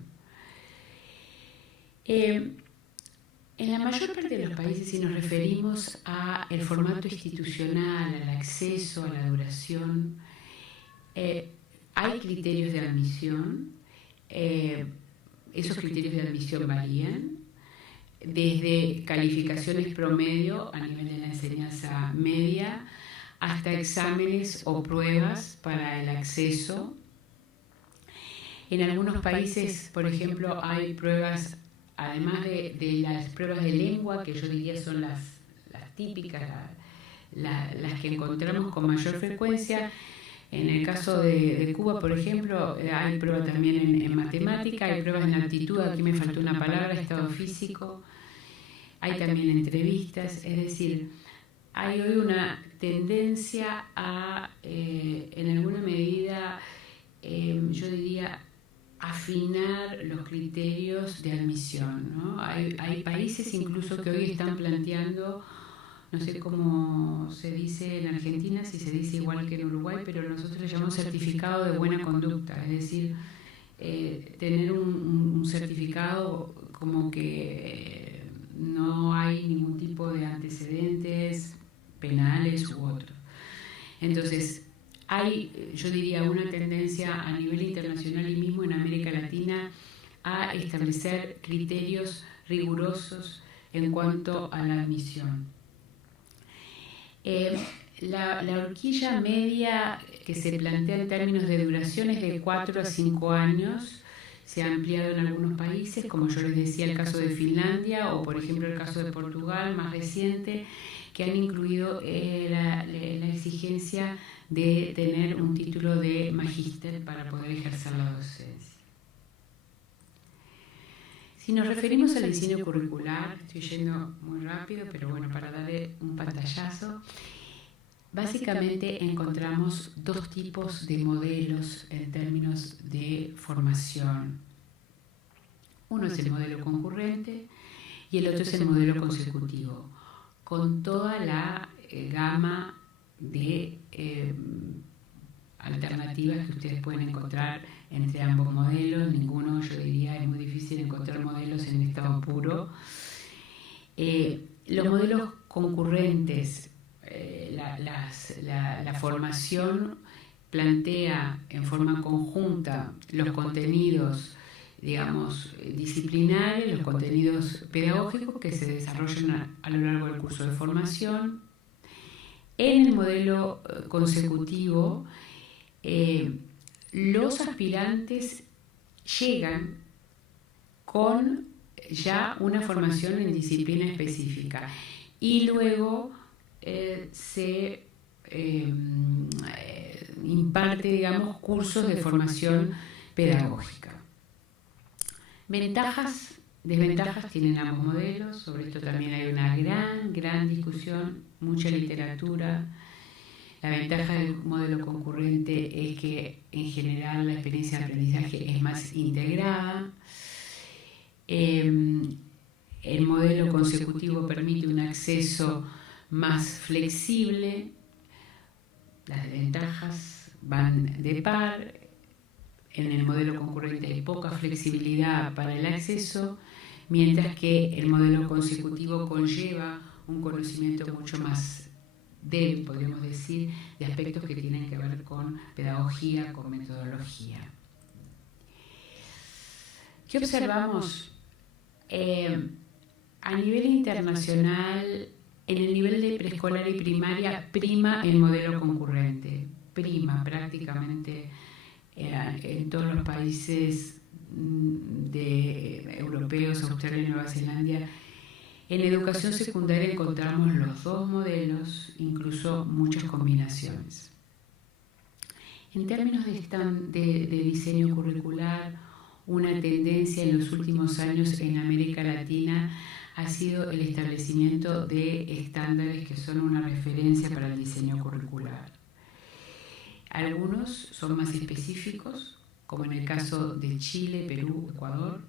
En la mayor parte de los países, si nos referimos al formato institucional, al acceso, a la duración, hay criterios de admisión. Esos criterios de admisión varían, desde calificaciones promedio a nivel de la enseñanza media, hasta exámenes o pruebas para el acceso. En algunos países, por ejemplo, hay pruebas, además de las pruebas de lengua, que yo diría son las típicas, las que encontramos con mayor frecuencia. En el caso de Cuba, por ejemplo, hay pruebas también en matemática, hay pruebas en aptitud, aquí me faltó una palabra, estado físico. hay también entrevistas, es decir, hay hoy una tendencia a, en alguna medida, yo diría, afinar los criterios de admisión, ¿no? Hay países incluso que hoy están planteando, no sé cómo se dice en Argentina, si se dice igual que en Uruguay, pero nosotros le llamamos certificado de buena conducta, es decir, tener un certificado como que no hay ningún tipo de antecedentes penales u otros. Entonces, hay, yo diría, una tendencia a nivel internacional y mismo en América Latina a establecer criterios rigurosos en cuanto a la admisión. La horquilla media que se plantea en términos de duración es de 4 a 5 años. Se ha ampliado en algunos países, como yo les decía, el caso de Finlandia o, por ejemplo, el caso de Portugal, más reciente, que han incluido la exigencia de tener un título de magíster para poder ejercer la docencia. Si nos referimos al diseño curricular, estoy yendo muy rápido, pero bueno, para darle un pantallazo, básicamente encontramos dos tipos de modelos en términos de formación. Uno es el modelo concurrente y el otro es el modelo consecutivo, con toda la gama de alternativas que ustedes pueden encontrar entre ambos modelos. Ninguno, yo diría, es muy difícil encontrar modelos en estado puro. Los modelos concurrentes, la formación plantea en forma conjunta los contenidos, digamos, disciplinares, los contenidos pedagógicos que se desarrollan a lo largo del curso de formación. En el modelo consecutivo, los aspirantes llegan con ya una formación en disciplina específica y luego se imparte, digamos, cursos de formación pedagógica. Ventajas, desventajas tienen ambos modelos. Sobre esto también hay una gran discusión, mucha literatura. La ventaja del modelo concurrente es que en general la experiencia de aprendizaje es más integrada. El modelo consecutivo permite un acceso más flexible. Las desventajas van de par. En el modelo concurrente hay poca flexibilidad para el acceso, mientras que el modelo consecutivo conlleva un conocimiento mucho más débil, podríamos decir, de aspectos que tienen que ver con pedagogía, con metodología. ¿Qué observamos? A nivel internacional, en el nivel de preescolar y primaria, prima el modelo concurrente, prima prácticamente en todos los países europeos, Australia y Nueva Zelanda. En educación secundaria encontramos los dos modelos, incluso muchas combinaciones. En términos de diseño curricular, una tendencia en los últimos años en América Latina ha sido el establecimiento de estándares que son una referencia para el diseño curricular. Algunos son más específicos, como en el caso de Chile, Perú, Ecuador,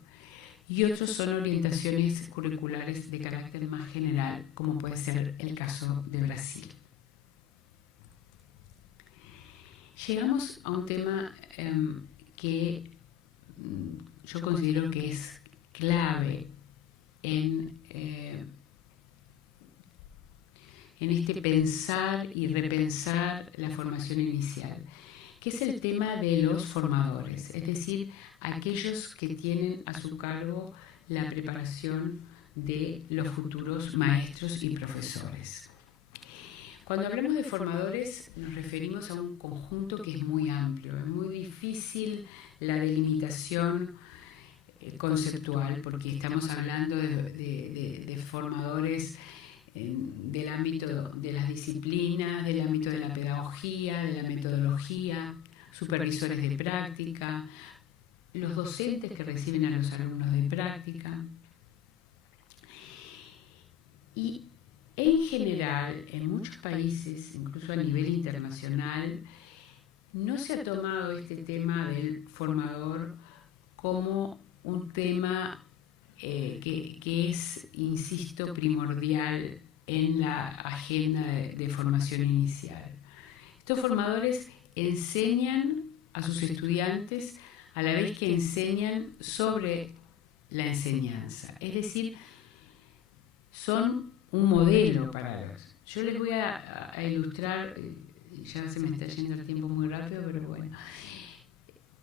y otros son orientaciones curriculares de carácter más general, como puede ser el caso de Brasil. Llegamos a un tema que yo considero que es clave en este pensar y repensar la formación inicial, que es el tema de los formadores, es decir, aquellos que tienen a su cargo la preparación de los futuros maestros y profesores. Cuando hablamos de formadores nos referimos a un conjunto que es muy amplio, es muy difícil la delimitación conceptual, porque estamos hablando de formadores del ámbito de las disciplinas, del ámbito de la pedagogía, de la metodología, supervisores de práctica, los docentes que reciben a los alumnos de práctica. Y en general, en muchos países, incluso a nivel internacional, no se ha tomado este tema del formador como un tema que es, insisto, primordial en la agenda de formación inicial. Estos formadores enseñan a sus estudiantes a la vez que enseñan sobre la enseñanza, es decir, son un modelo para ellos. Yo les voy a ilustrar, ya se me está yendo el tiempo muy rápido, pero bueno,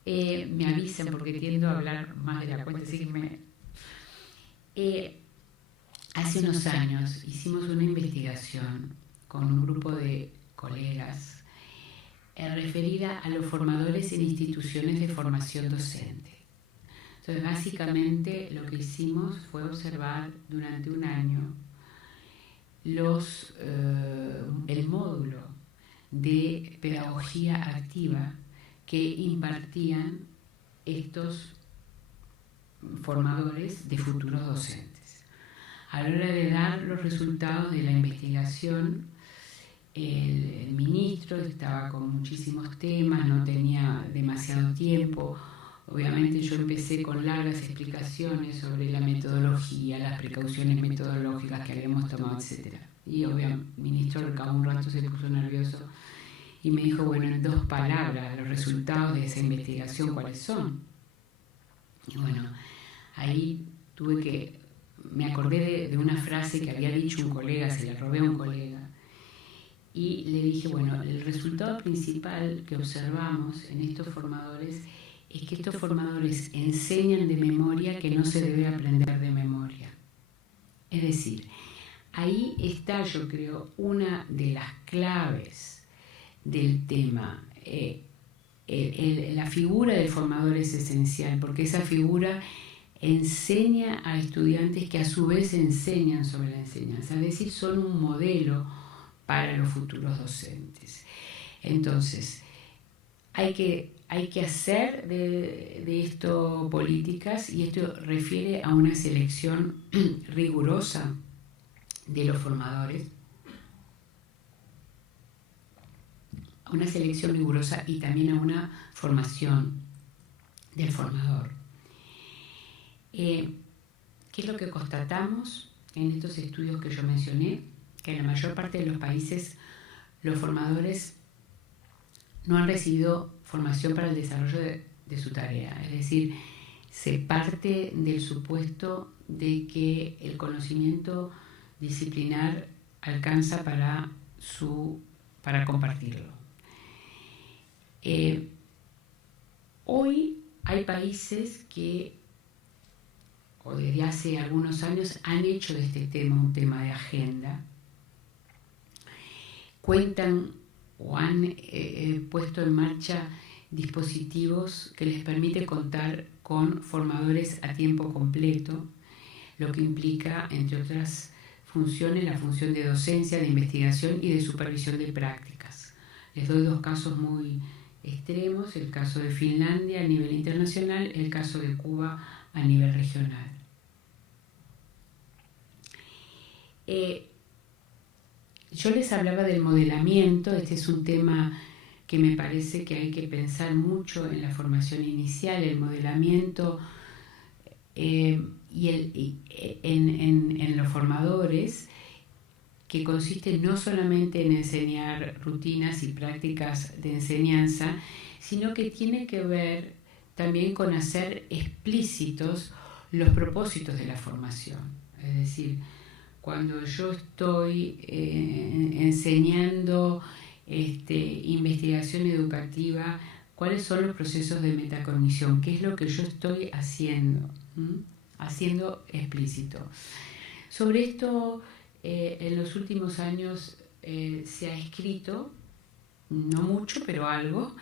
me avisan porque tiendo a hablar más de la cuenta, así que hace unos años hicimos una investigación con un grupo de colegas referida a los formadores en instituciones de formación docente. Entonces, básicamente lo que hicimos fue observar durante un año el módulo de pedagogía activa que impartían estos formadores de futuros docentes. A la hora de dar los resultados de la investigación, el ministro estaba con muchísimos temas, no tenía demasiado tiempo. Obviamente yo empecé con largas explicaciones sobre la metodología, las precauciones metodológicas que habíamos tomado, etc. Y obviamente el ministro al cabo de un rato se puso nervioso y me dijo, bueno, en 2 palabras, los resultados de esa investigación, ¿cuáles son? Y bueno, ahí me acordé de una frase que había dicho un colega, se la robé a un colega, y le dije, bueno, el resultado principal que observamos en estos formadores es que estos formadores enseñan de memoria que no se debe aprender de memoria. Es decir, ahí está, yo creo, una de las claves del tema. La figura del formador es esencial, porque esa figura enseña a estudiantes que a su vez enseñan sobre la enseñanza, es decir, son un modelo para los futuros docentes. Entonces, hay que hacer de esto políticas, y esto refiere a una selección rigurosa de los formadores, a una selección rigurosa y también a una formación del formador. ¿Qué es lo que constatamos en estos estudios que yo mencioné? Que en la mayor parte de los países los formadores no han recibido formación para el desarrollo de su tarea. Es decir, se parte del supuesto de que el conocimiento disciplinar alcanza para compartirlo. Hoy hay países que, o desde hace algunos años, han hecho de este tema un tema de agenda. Cuentan o han puesto en marcha dispositivos que les permite contar con formadores a tiempo completo, lo que implica, entre otras funciones, la función de docencia, de investigación y de supervisión de prácticas. Les doy 2 casos muy extremos, el caso de Finlandia a nivel internacional, el caso de Cuba a nivel regional. Yo les hablaba del modelamiento. Este es un tema que me parece que hay que pensar mucho en la formación inicial, el modelamiento en los formadores, que consiste no solamente en enseñar rutinas y prácticas de enseñanza, sino que tiene que ver también con hacer explícitos los propósitos de la formación. Es decir, cuando yo estoy enseñando investigación educativa, ¿cuáles son los procesos de metacognición? ¿Qué es lo que yo estoy haciendo? Haciendo explícito. Sobre esto, en los últimos años se ha escrito, no mucho, pero algo.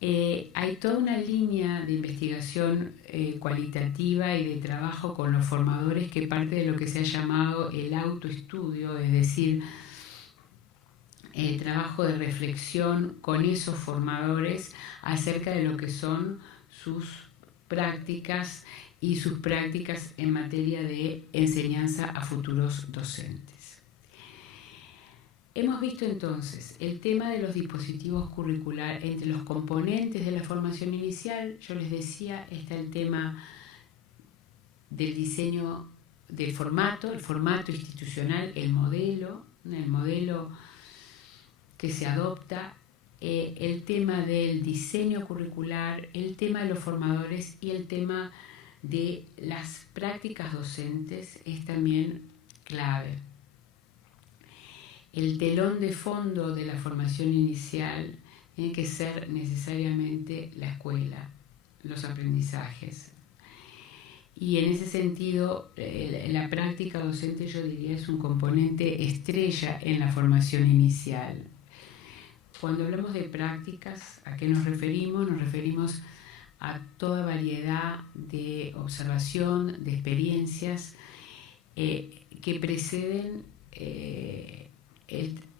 Hay toda una línea de investigación cualitativa y de trabajo con los formadores que parte de lo que se ha llamado el autoestudio, es decir, el trabajo de reflexión con esos formadores acerca de lo que son sus prácticas y sus prácticas en materia de enseñanza a futuros docentes. Hemos visto entonces el tema de los dispositivos curriculares entre los componentes de la formación inicial. Yo les decía, está el tema del diseño del formato, el formato institucional, el modelo que se adopta, el tema del diseño curricular, el tema de los formadores y el tema de las prácticas docentes es también clave. El telón de fondo de la formación inicial tiene que ser necesariamente la escuela, los aprendizajes. Y en ese sentido, la práctica docente, yo diría, es un componente estrella en la formación inicial. Cuando hablamos de prácticas, ¿a qué nos referimos? Nos referimos a toda variedad de observación, de experiencias que preceden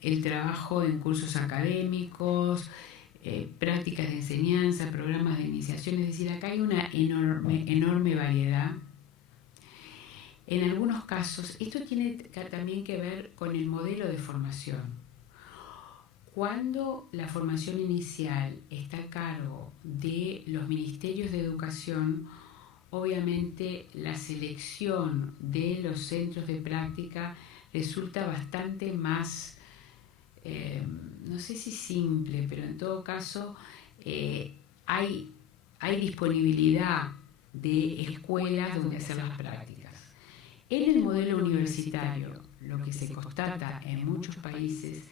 el trabajo en cursos académicos, prácticas de enseñanza, programas de iniciación. Es decir, acá hay una enorme variedad. En algunos casos, esto tiene también que ver con el modelo de formación. Cuando la formación inicial está a cargo de los ministerios de educación, obviamente la selección de los centros de práctica resulta bastante más, no sé si simple, pero en todo caso hay disponibilidad de escuelas donde hacer las prácticas. En el modelo universitario, lo que se constata en muchos países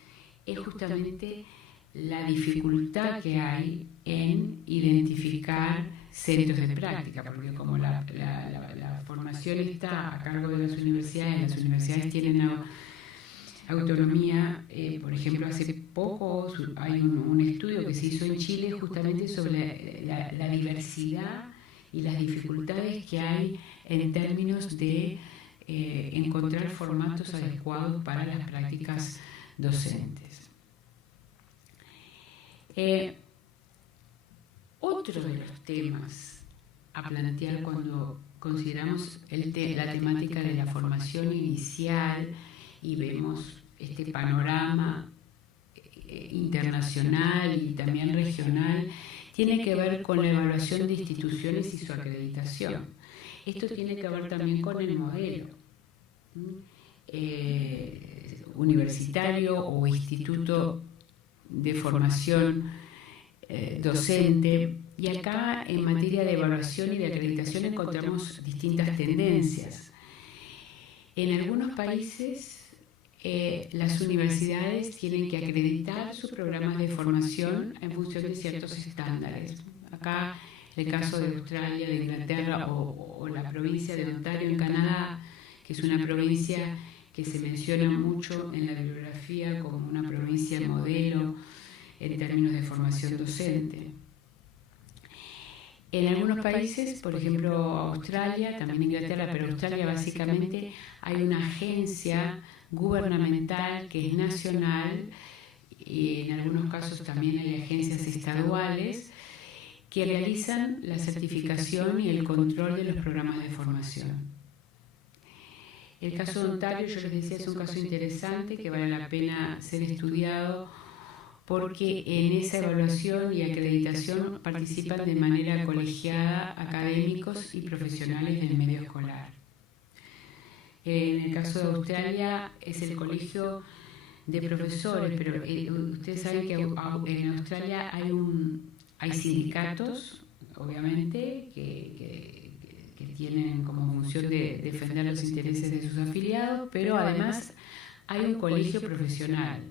es justamente la dificultad que hay en identificar centros de práctica, porque como la formación está a cargo de las universidades tienen autonomía. Por ejemplo, hace poco hay un estudio que se hizo en Chile justamente sobre la diversidad y las dificultades que hay en términos de encontrar formatos adecuados para las prácticas docentes. Otro de los temas a plantear cuando consideramos la temática de la formación inicial y vemos este panorama internacional y también regional, tiene que ver con la evaluación de instituciones y su acreditación. Esto tiene que ver también con el modelo universitario o instituto de formación docente. Y acá, en materia de evaluación y de acreditación, encontramos distintas tendencias. En algunos países, las universidades tienen que acreditar sus programas de formación en función de ciertos estándares. Acá, el caso de Australia, de Inglaterra o la provincia de Ontario en Canadá, que es una provincia que se menciona mucho en la bibliografía como una provincia modelo en términos de formación docente. En algunos países, por ejemplo Australia, también Inglaterra, pero Australia básicamente, hay una agencia gubernamental que es nacional, y en algunos casos también hay agencias estaduales que realizan la certificación y el control de los programas de formación. El caso de Ontario, yo les decía, es un caso interesante que vale la pena ser estudiado, porque en esa evaluación y acreditación participan de manera colegiada académicos y profesionales del medio escolar. En el caso de Australia es el colegio de profesores, pero ustedes saben que en Australia hay sindicatos, obviamente, que tienen como función de defender los intereses de sus afiliados, pero además hay un colegio profesional.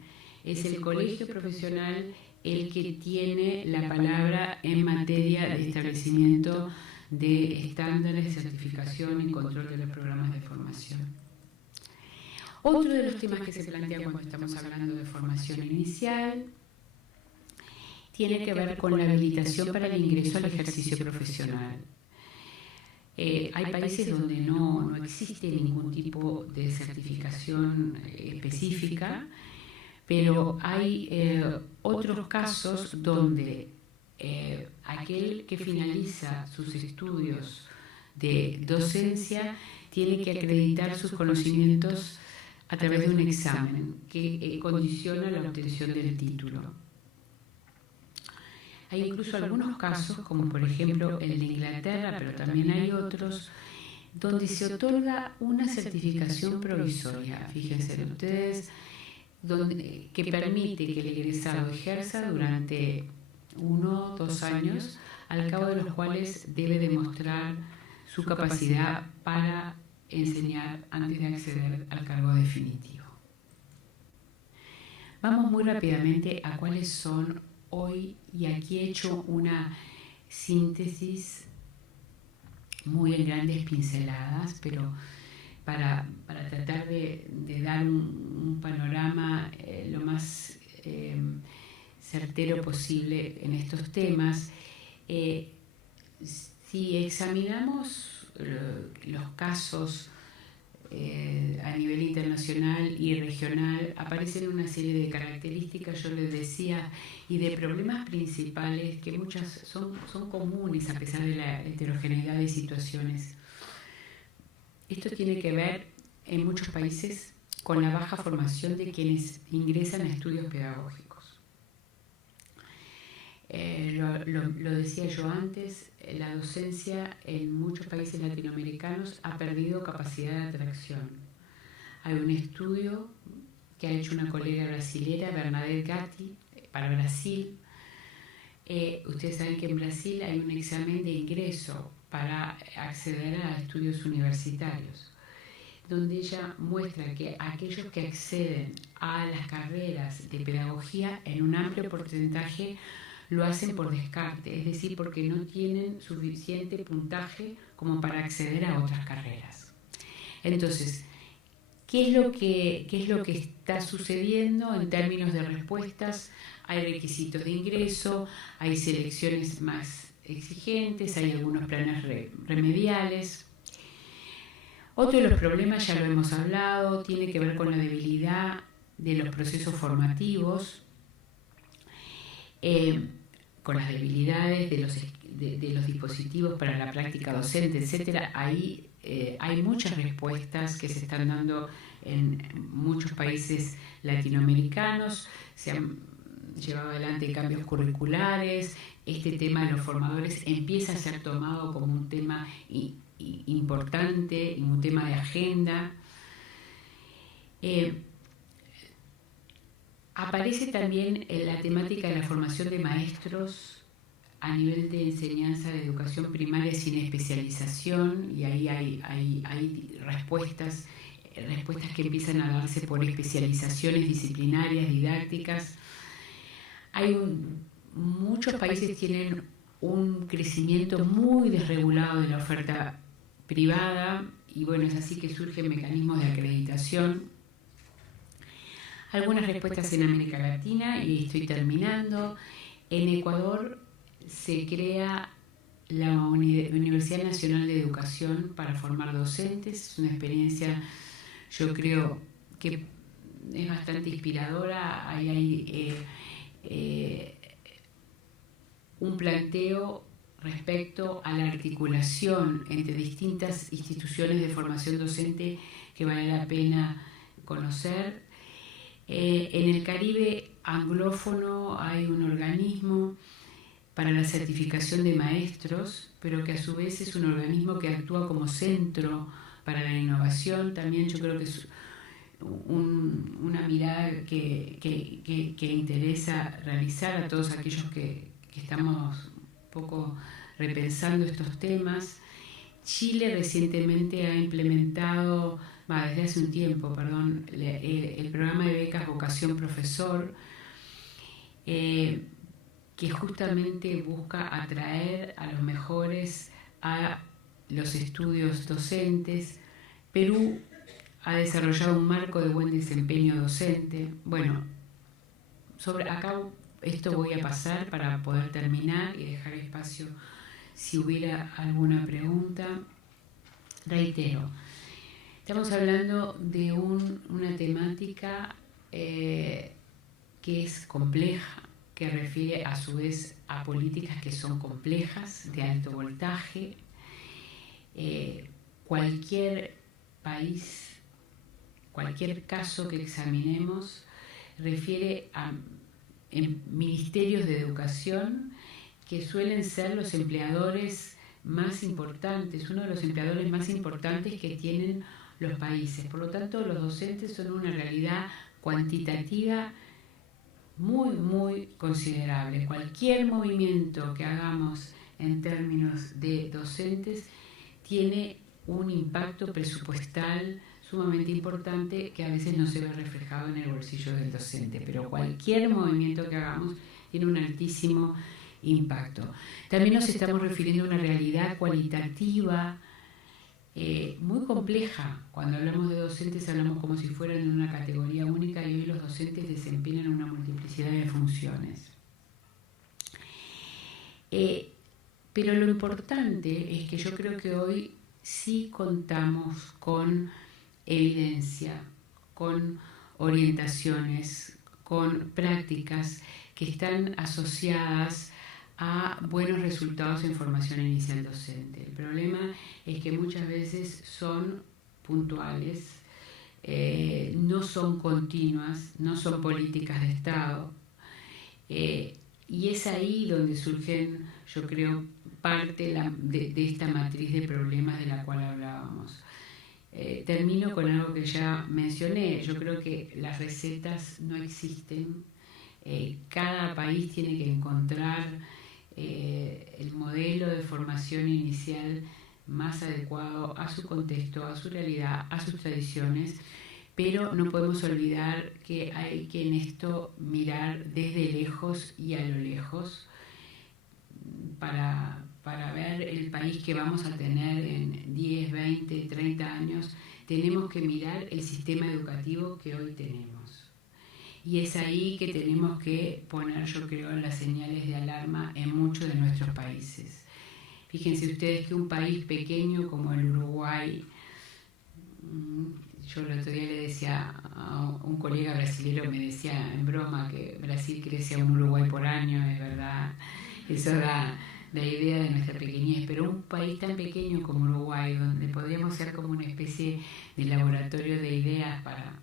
Es el colegio profesional el que tiene la palabra en materia de establecimiento de estándares de certificación y control de los programas de formación. Otro de los temas que se plantea cuando estamos hablando de formación inicial tiene que ver con la habilitación para el ingreso al ejercicio profesional. Hay países donde no existe ningún tipo de certificación específica, pero hay otros casos donde aquel que finaliza sus estudios de docencia tiene que acreditar sus conocimientos a través de un examen que condiciona la obtención del título. Hay incluso algunos casos, como por ejemplo el de Inglaterra, pero también hay otros, donde se otorga una certificación provisoria, fíjense ustedes, que permite que el egresado ejerza durante 1 o 2 años, al cabo de los cuales debe demostrar su capacidad para enseñar antes de acceder al cargo definitivo. Vamos muy rápidamente a cuáles son hoy, y aquí he hecho una síntesis muy en grandes pinceladas, pero para tratar de dar un panorama lo más certero posible en estos temas. Si examinamos los casos a nivel internacional y regional, aparecen una serie de características, yo les decía, y de problemas principales que muchas son comunes a pesar de la heterogeneidad de situaciones. Esto tiene que ver en muchos países con la baja formación de quienes ingresan a estudios pedagógicos. Lo decía yo antes, la docencia en muchos países latinoamericanos ha perdido capacidad de atracción. Hay un estudio que ha hecho una colega brasilera, Bernadette Gatti, para Brasil. Ustedes saben que en Brasil hay un examen de ingreso para acceder a estudios universitarios, donde ella muestra que aquellos que acceden a las carreras de pedagogía en un amplio porcentaje lo hacen por descarte, es decir, porque no tienen suficiente puntaje como para acceder a otras carreras. Entonces, ¿qué es lo que está sucediendo en términos de respuestas? Hay requisitos de ingreso, hay selecciones más exigentes, hay algunos planes remediales. Otro de los problemas, ya lo hemos hablado, tiene que ver con la debilidad de los procesos formativos, con las debilidades de los dispositivos para la práctica docente, etcétera. Ahí hay muchas respuestas que se están dando en muchos países latinoamericanos. Se han llevado adelante cambios curriculares. Este tema de los formadores empieza a ser tomado como un tema importante, un tema de agenda. Aparece también la temática de la formación de maestros a nivel de enseñanza de educación primaria sin especialización, y ahí hay respuestas que empiezan a darse por especializaciones disciplinarias, didácticas. Muchos países tienen un crecimiento muy desregulado de la oferta privada, y bueno, es así que surgen mecanismos de acreditación. Algunas respuestas en América Latina, y estoy terminando. En Ecuador se crea la Universidad Nacional de Educación para formar docentes. Es una experiencia, yo creo, que es bastante inspiradora. Ahí hay un planteo respecto a la articulación entre distintas instituciones de formación docente que vale la pena conocer. En el Caribe anglófono hay un organismo para la certificación de maestros, pero que a su vez es un organismo que actúa como centro para la innovación. También yo creo que es una mirada que interesa realizar a todos aquellos que estamos un poco repensando estos temas. Chile recientemente ha implementado, desde hace un tiempo, el programa de becas Vocación Profesor, que justamente busca atraer a los mejores a los estudios docentes. Perú ha desarrollado un marco de buen desempeño docente. Bueno, sobre acá esto voy a pasar para poder terminar y dejar espacio si hubiera alguna pregunta. Reitero, estamos hablando de una temática que es compleja, que refiere a su vez a políticas que son complejas, de alto voltaje, Cualquier país, cualquier caso que examinemos refiere a ministerios de educación que suelen ser los empleadores más importantes, uno de los empleadores más importantes que tienen los países. Por lo tanto, los docentes son una realidad cuantitativa muy, muy considerable. Cualquier movimiento que hagamos en términos de docentes tiene un impacto presupuestal sumamente importante que a veces no se ve reflejado en el bolsillo del docente, pero cualquier movimiento que hagamos tiene un altísimo impacto. También nos estamos refiriendo a una realidad cualitativa muy compleja. Cuando hablamos de docentes hablamos como si fueran en una categoría única y hoy los docentes desempeñan una multiplicidad de funciones. Pero lo importante es que yo creo que hoy sí contamos con evidencia, con orientaciones, con prácticas que están asociadas a buenos resultados en formación inicial docente. El problema es que muchas veces son puntuales, no son continuas, no son políticas de Estado, y es ahí donde surgen, yo creo, parte de esta matriz de problemas de la cual hablábamos. Termino con algo que ya mencioné. Yo creo que las recetas no existen. Cada país tiene que encontrar el modelo de formación inicial más adecuado a su contexto, a su realidad, a sus tradiciones, pero no podemos olvidar que hay que en esto mirar desde lejos y a lo lejos para ver el país que vamos a tener en 10, 20, 30 años. Tenemos que mirar el sistema educativo que hoy tenemos. Y es ahí que tenemos que poner, yo creo, las señales de alarma en muchos de nuestros países. Fíjense ustedes que un país pequeño como el Uruguay, yo el otro día le decía a un colega brasilero, me decía en broma que Brasil crece a un Uruguay por año, es verdad, eso da la idea de nuestra pequeñez, pero un país tan pequeño como Uruguay, donde podríamos ser como una especie de laboratorio de ideas para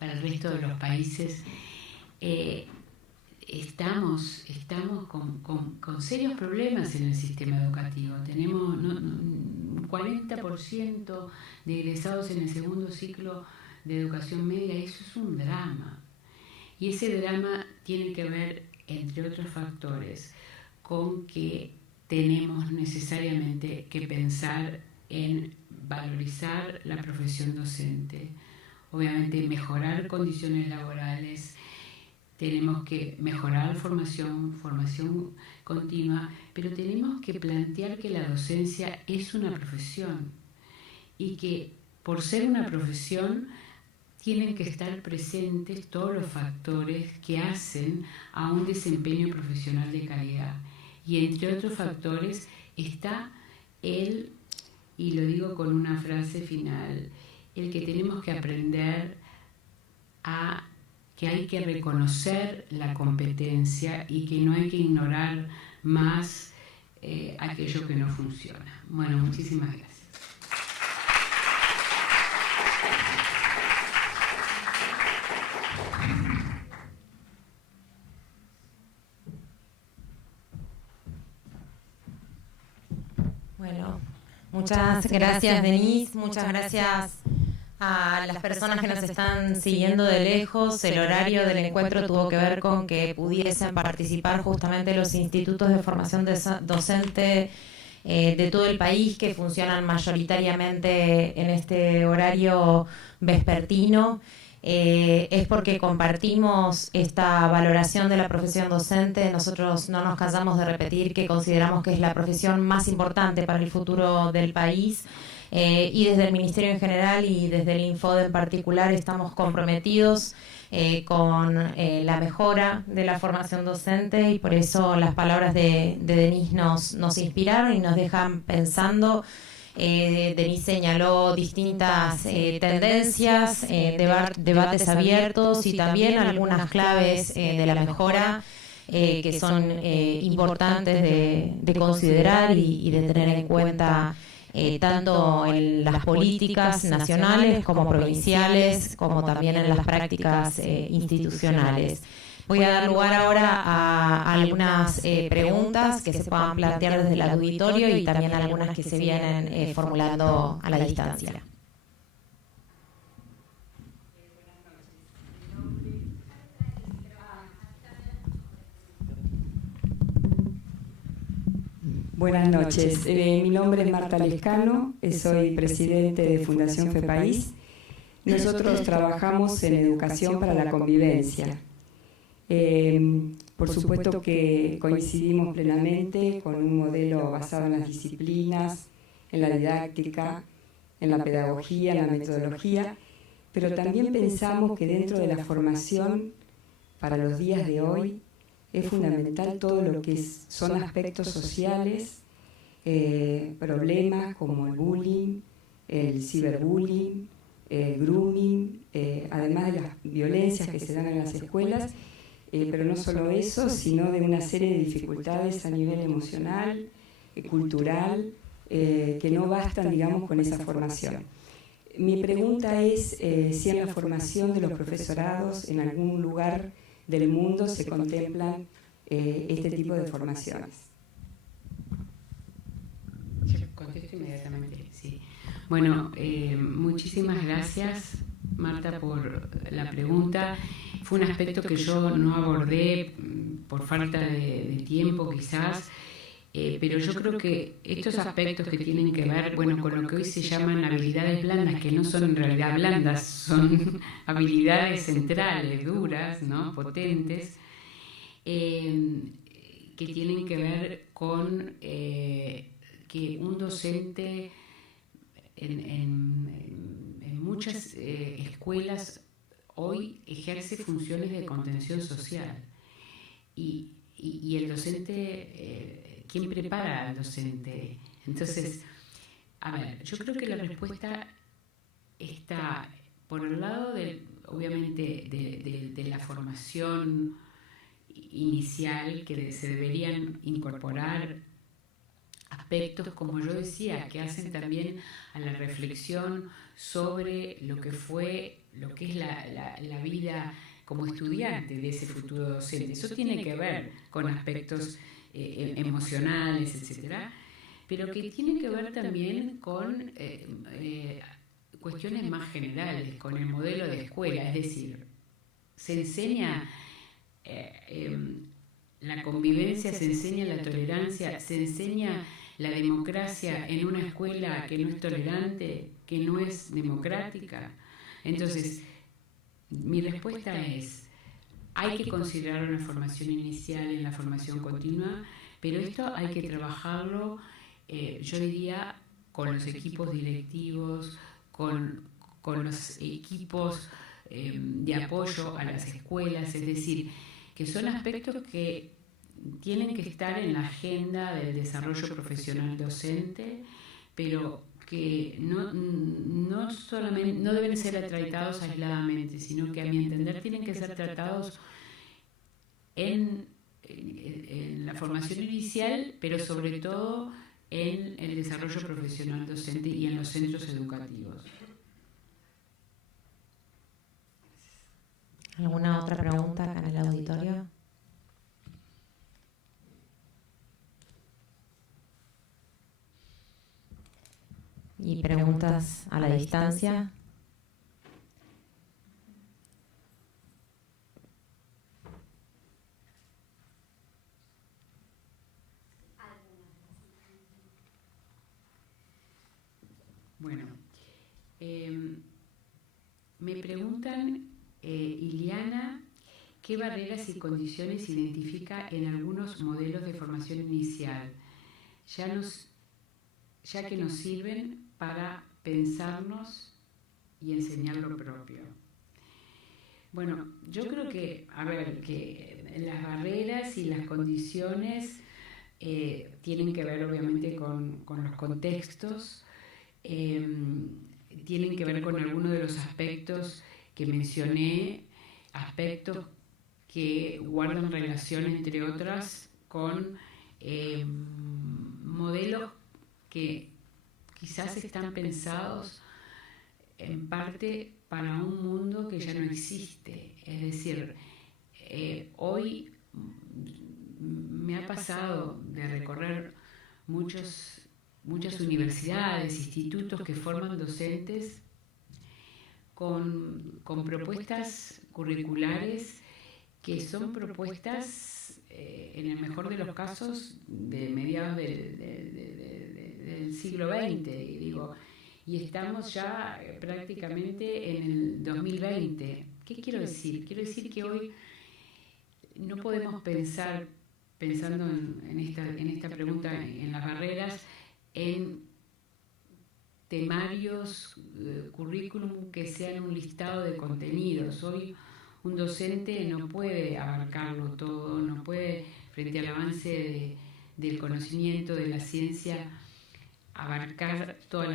el resto de los países, estamos con serios problemas en el sistema educativo. Tenemos un 40% de egresados en el segundo ciclo de educación media, y eso es un drama. Y ese drama tiene que ver, entre otros factores, con que tenemos necesariamente que pensar en valorizar la profesión docente. Obviamente mejorar condiciones laborales, tenemos que mejorar formación continua, pero tenemos que plantear que la docencia es una profesión y que por ser una profesión tienen que estar presentes todos los factores que hacen a un desempeño profesional de calidad. Y entre otros factores está y lo digo con una frase final, el que tenemos que aprender a que hay que reconocer la competencia y que no hay que ignorar más aquello que no funciona. Bueno, muchísimas gracias. Bueno, muchas gracias, Denise, muchas gracias a las personas que nos están siguiendo de lejos. El horario del encuentro tuvo que ver con que pudiesen participar justamente los institutos de formación docente de todo el país, que funcionan mayoritariamente en este horario vespertino. Es porque compartimos esta valoración de la profesión docente. Nosotros no nos cansamos de repetir que consideramos que es la profesión más importante para el futuro del país. Y desde el Ministerio en general y desde el INFOD en particular estamos comprometidos con la mejora de la formación docente, y por eso las palabras de Denise nos inspiraron y nos dejan pensando. Denise señaló distintas tendencias, debates abiertos y también algunas claves de la mejora que son importantes de considerar y de tener en cuenta tanto en las políticas nacionales como provinciales, como también en las prácticas institucionales. Voy a dar lugar ahora a algunas preguntas que se puedan plantear desde el auditorio y también algunas que se vienen formulando a la distancia. Buenas noches, mi nombre es Marta Lescano, soy presidente de Fundación FEPAIS. Nosotros trabajamos en educación para la convivencia. Por supuesto que coincidimos plenamente con un modelo basado en las disciplinas, en la didáctica, en la pedagogía, en la metodología, pero también pensamos que dentro de la formación para los días de hoy es fundamental todo lo que son aspectos sociales, problemas como el bullying, el ciberbullying, el grooming, además de las violencias que se dan en las escuelas, pero no solo eso, sino de una serie de dificultades a nivel emocional, cultural, que no bastan, digamos, con esa formación. Mi pregunta es si en la formación de los profesorados en algún lugar del mundo se contemplan este tipo de formaciones. Yo contesto inmediatamente, sí. Bueno, muchísimas gracias, Marta, por la pregunta. Fue un aspecto que yo no abordé por falta de tiempo, quizás, pero yo creo que estos aspectos que tienen que ver, bueno, con lo que hoy se llaman habilidades blandas, que no son en realidad blandas, son habilidades centrales, duras, ¿no?, potentes, que tienen que ver con que un docente en muchas escuelas hoy ejerce funciones de contención social y el docente, ¿quién prepara al docente? Entonces, a ver, yo creo que la respuesta está por el lado obviamente de la formación inicial, que se deberían incorporar aspectos, como yo decía, que hacen también a la reflexión sobre lo que es la vida como estudiante de ese futuro docente. Eso tiene que ver con aspectos emocionales, etcétera, pero que tiene que ver también con cuestiones más generales, con el modelo de escuela, es decir, se enseña la convivencia, se enseña la tolerancia, se enseña la democracia en una escuela que no es tolerante, que no es democrática. Entonces, mi respuesta es, hay que considerar una formación inicial en la formación continua, pero esto hay que trabajarlo, yo diría, con los equipos directivos, con los equipos de apoyo a las escuelas, es decir, que son aspectos que tienen que estar en la agenda del desarrollo profesional docente, pero que no solamente no deben ser tratados aisladamente, sino que a mi entender tienen que ser tratados en la formación inicial, pero sobre todo en el desarrollo profesional docente y en los centros educativos. ¿Alguna otra pregunta acá en el auditorio? ¿Y preguntas a la distancia? Bueno, me preguntan, Iliana, ¿qué barreras y condiciones identifica en algunos modelos de formación inicial, ya que nos sirven para pensarnos y enseñar lo propio? Bueno, yo creo que, que las barreras y las condiciones tienen que ver obviamente con los contextos, tienen que ver con algunos de los aspectos que mencioné, aspectos que guardan relación, entre otras, con modelos que quizás están pensados en parte para un mundo que ya no existe. Es decir, hoy me ha pasado de recorrer muchas universidades, institutos que forman docentes con propuestas curriculares que son propuestas, en el mejor de los casos, de mediados del siglo XX, y estamos ya prácticamente en el 2020. ¿Qué quiero decir? Quiero decir que hoy no podemos pensando en esta pregunta, en las barreras, en temarios, currículum que sean un listado de contenidos. Hoy un docente no puede abarcarlo todo, no puede, frente al avance del conocimiento, de la ciencia, abarcar todos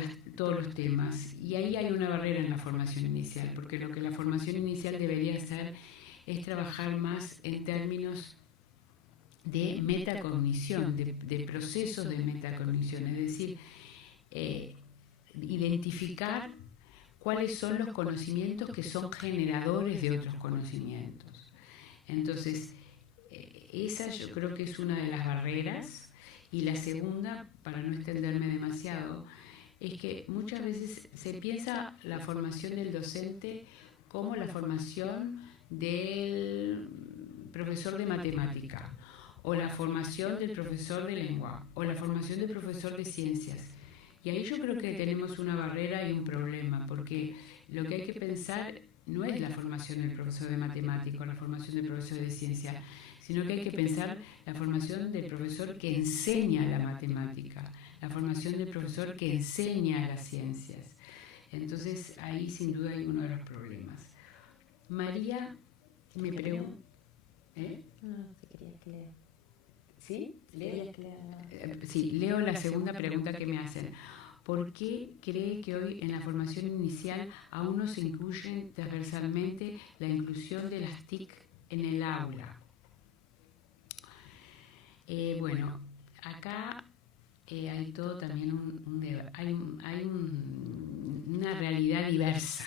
los temas. Y ahí hay una barrera en la formación inicial, porque lo que la formación inicial debería hacer es trabajar más en términos de metacognición, de procesos de metacognición, es decir, identificar cuáles son los conocimientos que son generadores de otros conocimientos. Entonces, esa yo creo que es una de las barreras. Y la segunda, para no extenderme demasiado, es que muchas veces se piensa la formación del docente como la formación del profesor de matemática, o la formación del profesor de lengua, o la formación del profesor de ciencias. Y ahí yo creo que tenemos una barrera y un problema, porque lo que hay que pensar no es la formación del profesor de matemática o la formación del profesor de ciencia, sino que hay que pensar la formación del profesor que enseña la matemática, la formación del profesor que enseña las ciencias. Entonces, ahí sin duda hay uno de los problemas. María me pregunta... No, si quería que lea. ¿Sí? Sí, leo la segunda pregunta que me hacen. ¿Por qué cree que hoy en la formación inicial aún no se incluye transversalmente la inclusión de las TIC en el aula? Bueno, acá hay todo también hay una realidad diversa.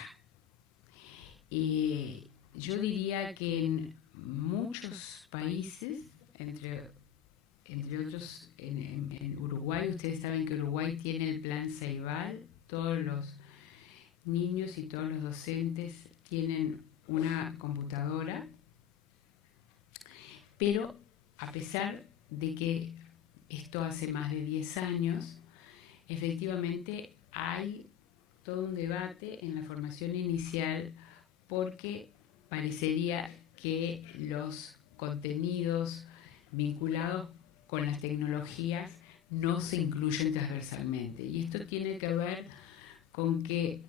Yo diría que en muchos países, entre otros en Uruguay, ustedes saben que Uruguay tiene el plan Ceibal, todos los niños y todos los docentes tienen una computadora, pero a pesar de que esto hace más de 10 años, efectivamente hay todo un debate en la formación inicial porque parecería que los contenidos vinculados con las tecnologías no se incluyen transversalmente. Y esto tiene que ver con que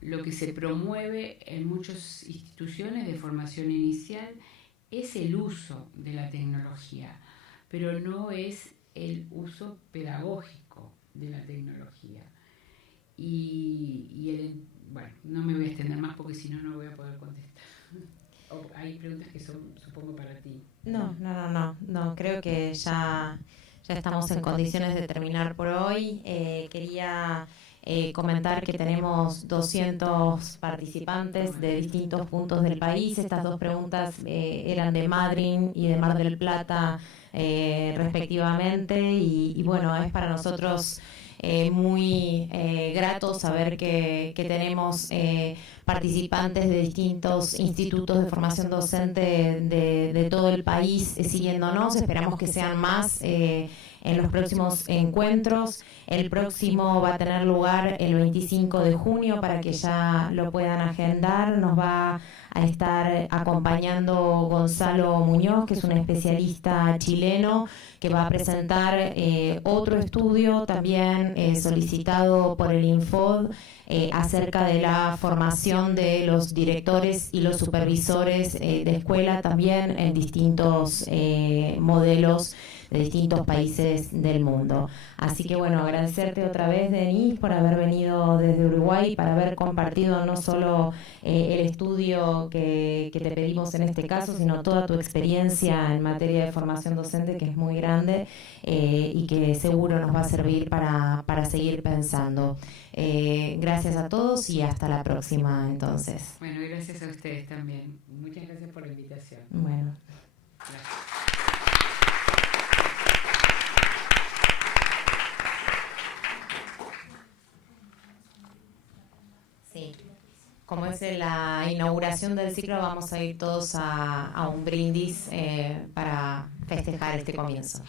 lo que se promueve en muchas instituciones de formación inicial es el uso de la tecnología, pero no es el uso pedagógico de la tecnología. Bueno, no me voy a extender más porque si no, no voy a poder contestar. Hay preguntas que son, supongo, para ti. No, creo que ya estamos en condiciones de terminar por hoy. Quería comentar que tenemos 200 participantes de distintos puntos del país. Estas dos preguntas eran de Madryn y de Mar del Plata respectivamente, y bueno, es para nosotros muy grato saber que tenemos participantes de distintos institutos de formación docente de todo el país siguiéndonos. Esperamos que sean más en los próximos encuentros. El próximo va a tener lugar el 25 de junio para que ya lo puedan agendar. Nos va a estar acompañando Gonzalo Muñoz, que es un especialista chileno, que va a presentar otro estudio también solicitado por el Infod acerca de la formación de los directores y los supervisores de escuela también en distintos modelos de distintos países del mundo. Así que bueno, agradecerte otra vez, Denise, por haber venido desde Uruguay, para haber compartido no solo el estudio que te pedimos en este caso, sino toda tu experiencia en materia de formación docente, que es muy grande y que seguro nos va a servir para seguir pensando. Gracias a todos y hasta la próxima, entonces. Bueno, y gracias a ustedes también. Muchas gracias por la invitación. Bueno. Gracias. Sí, como es la inauguración del ciclo, vamos a ir todos a un brindis para festejar este comienzo.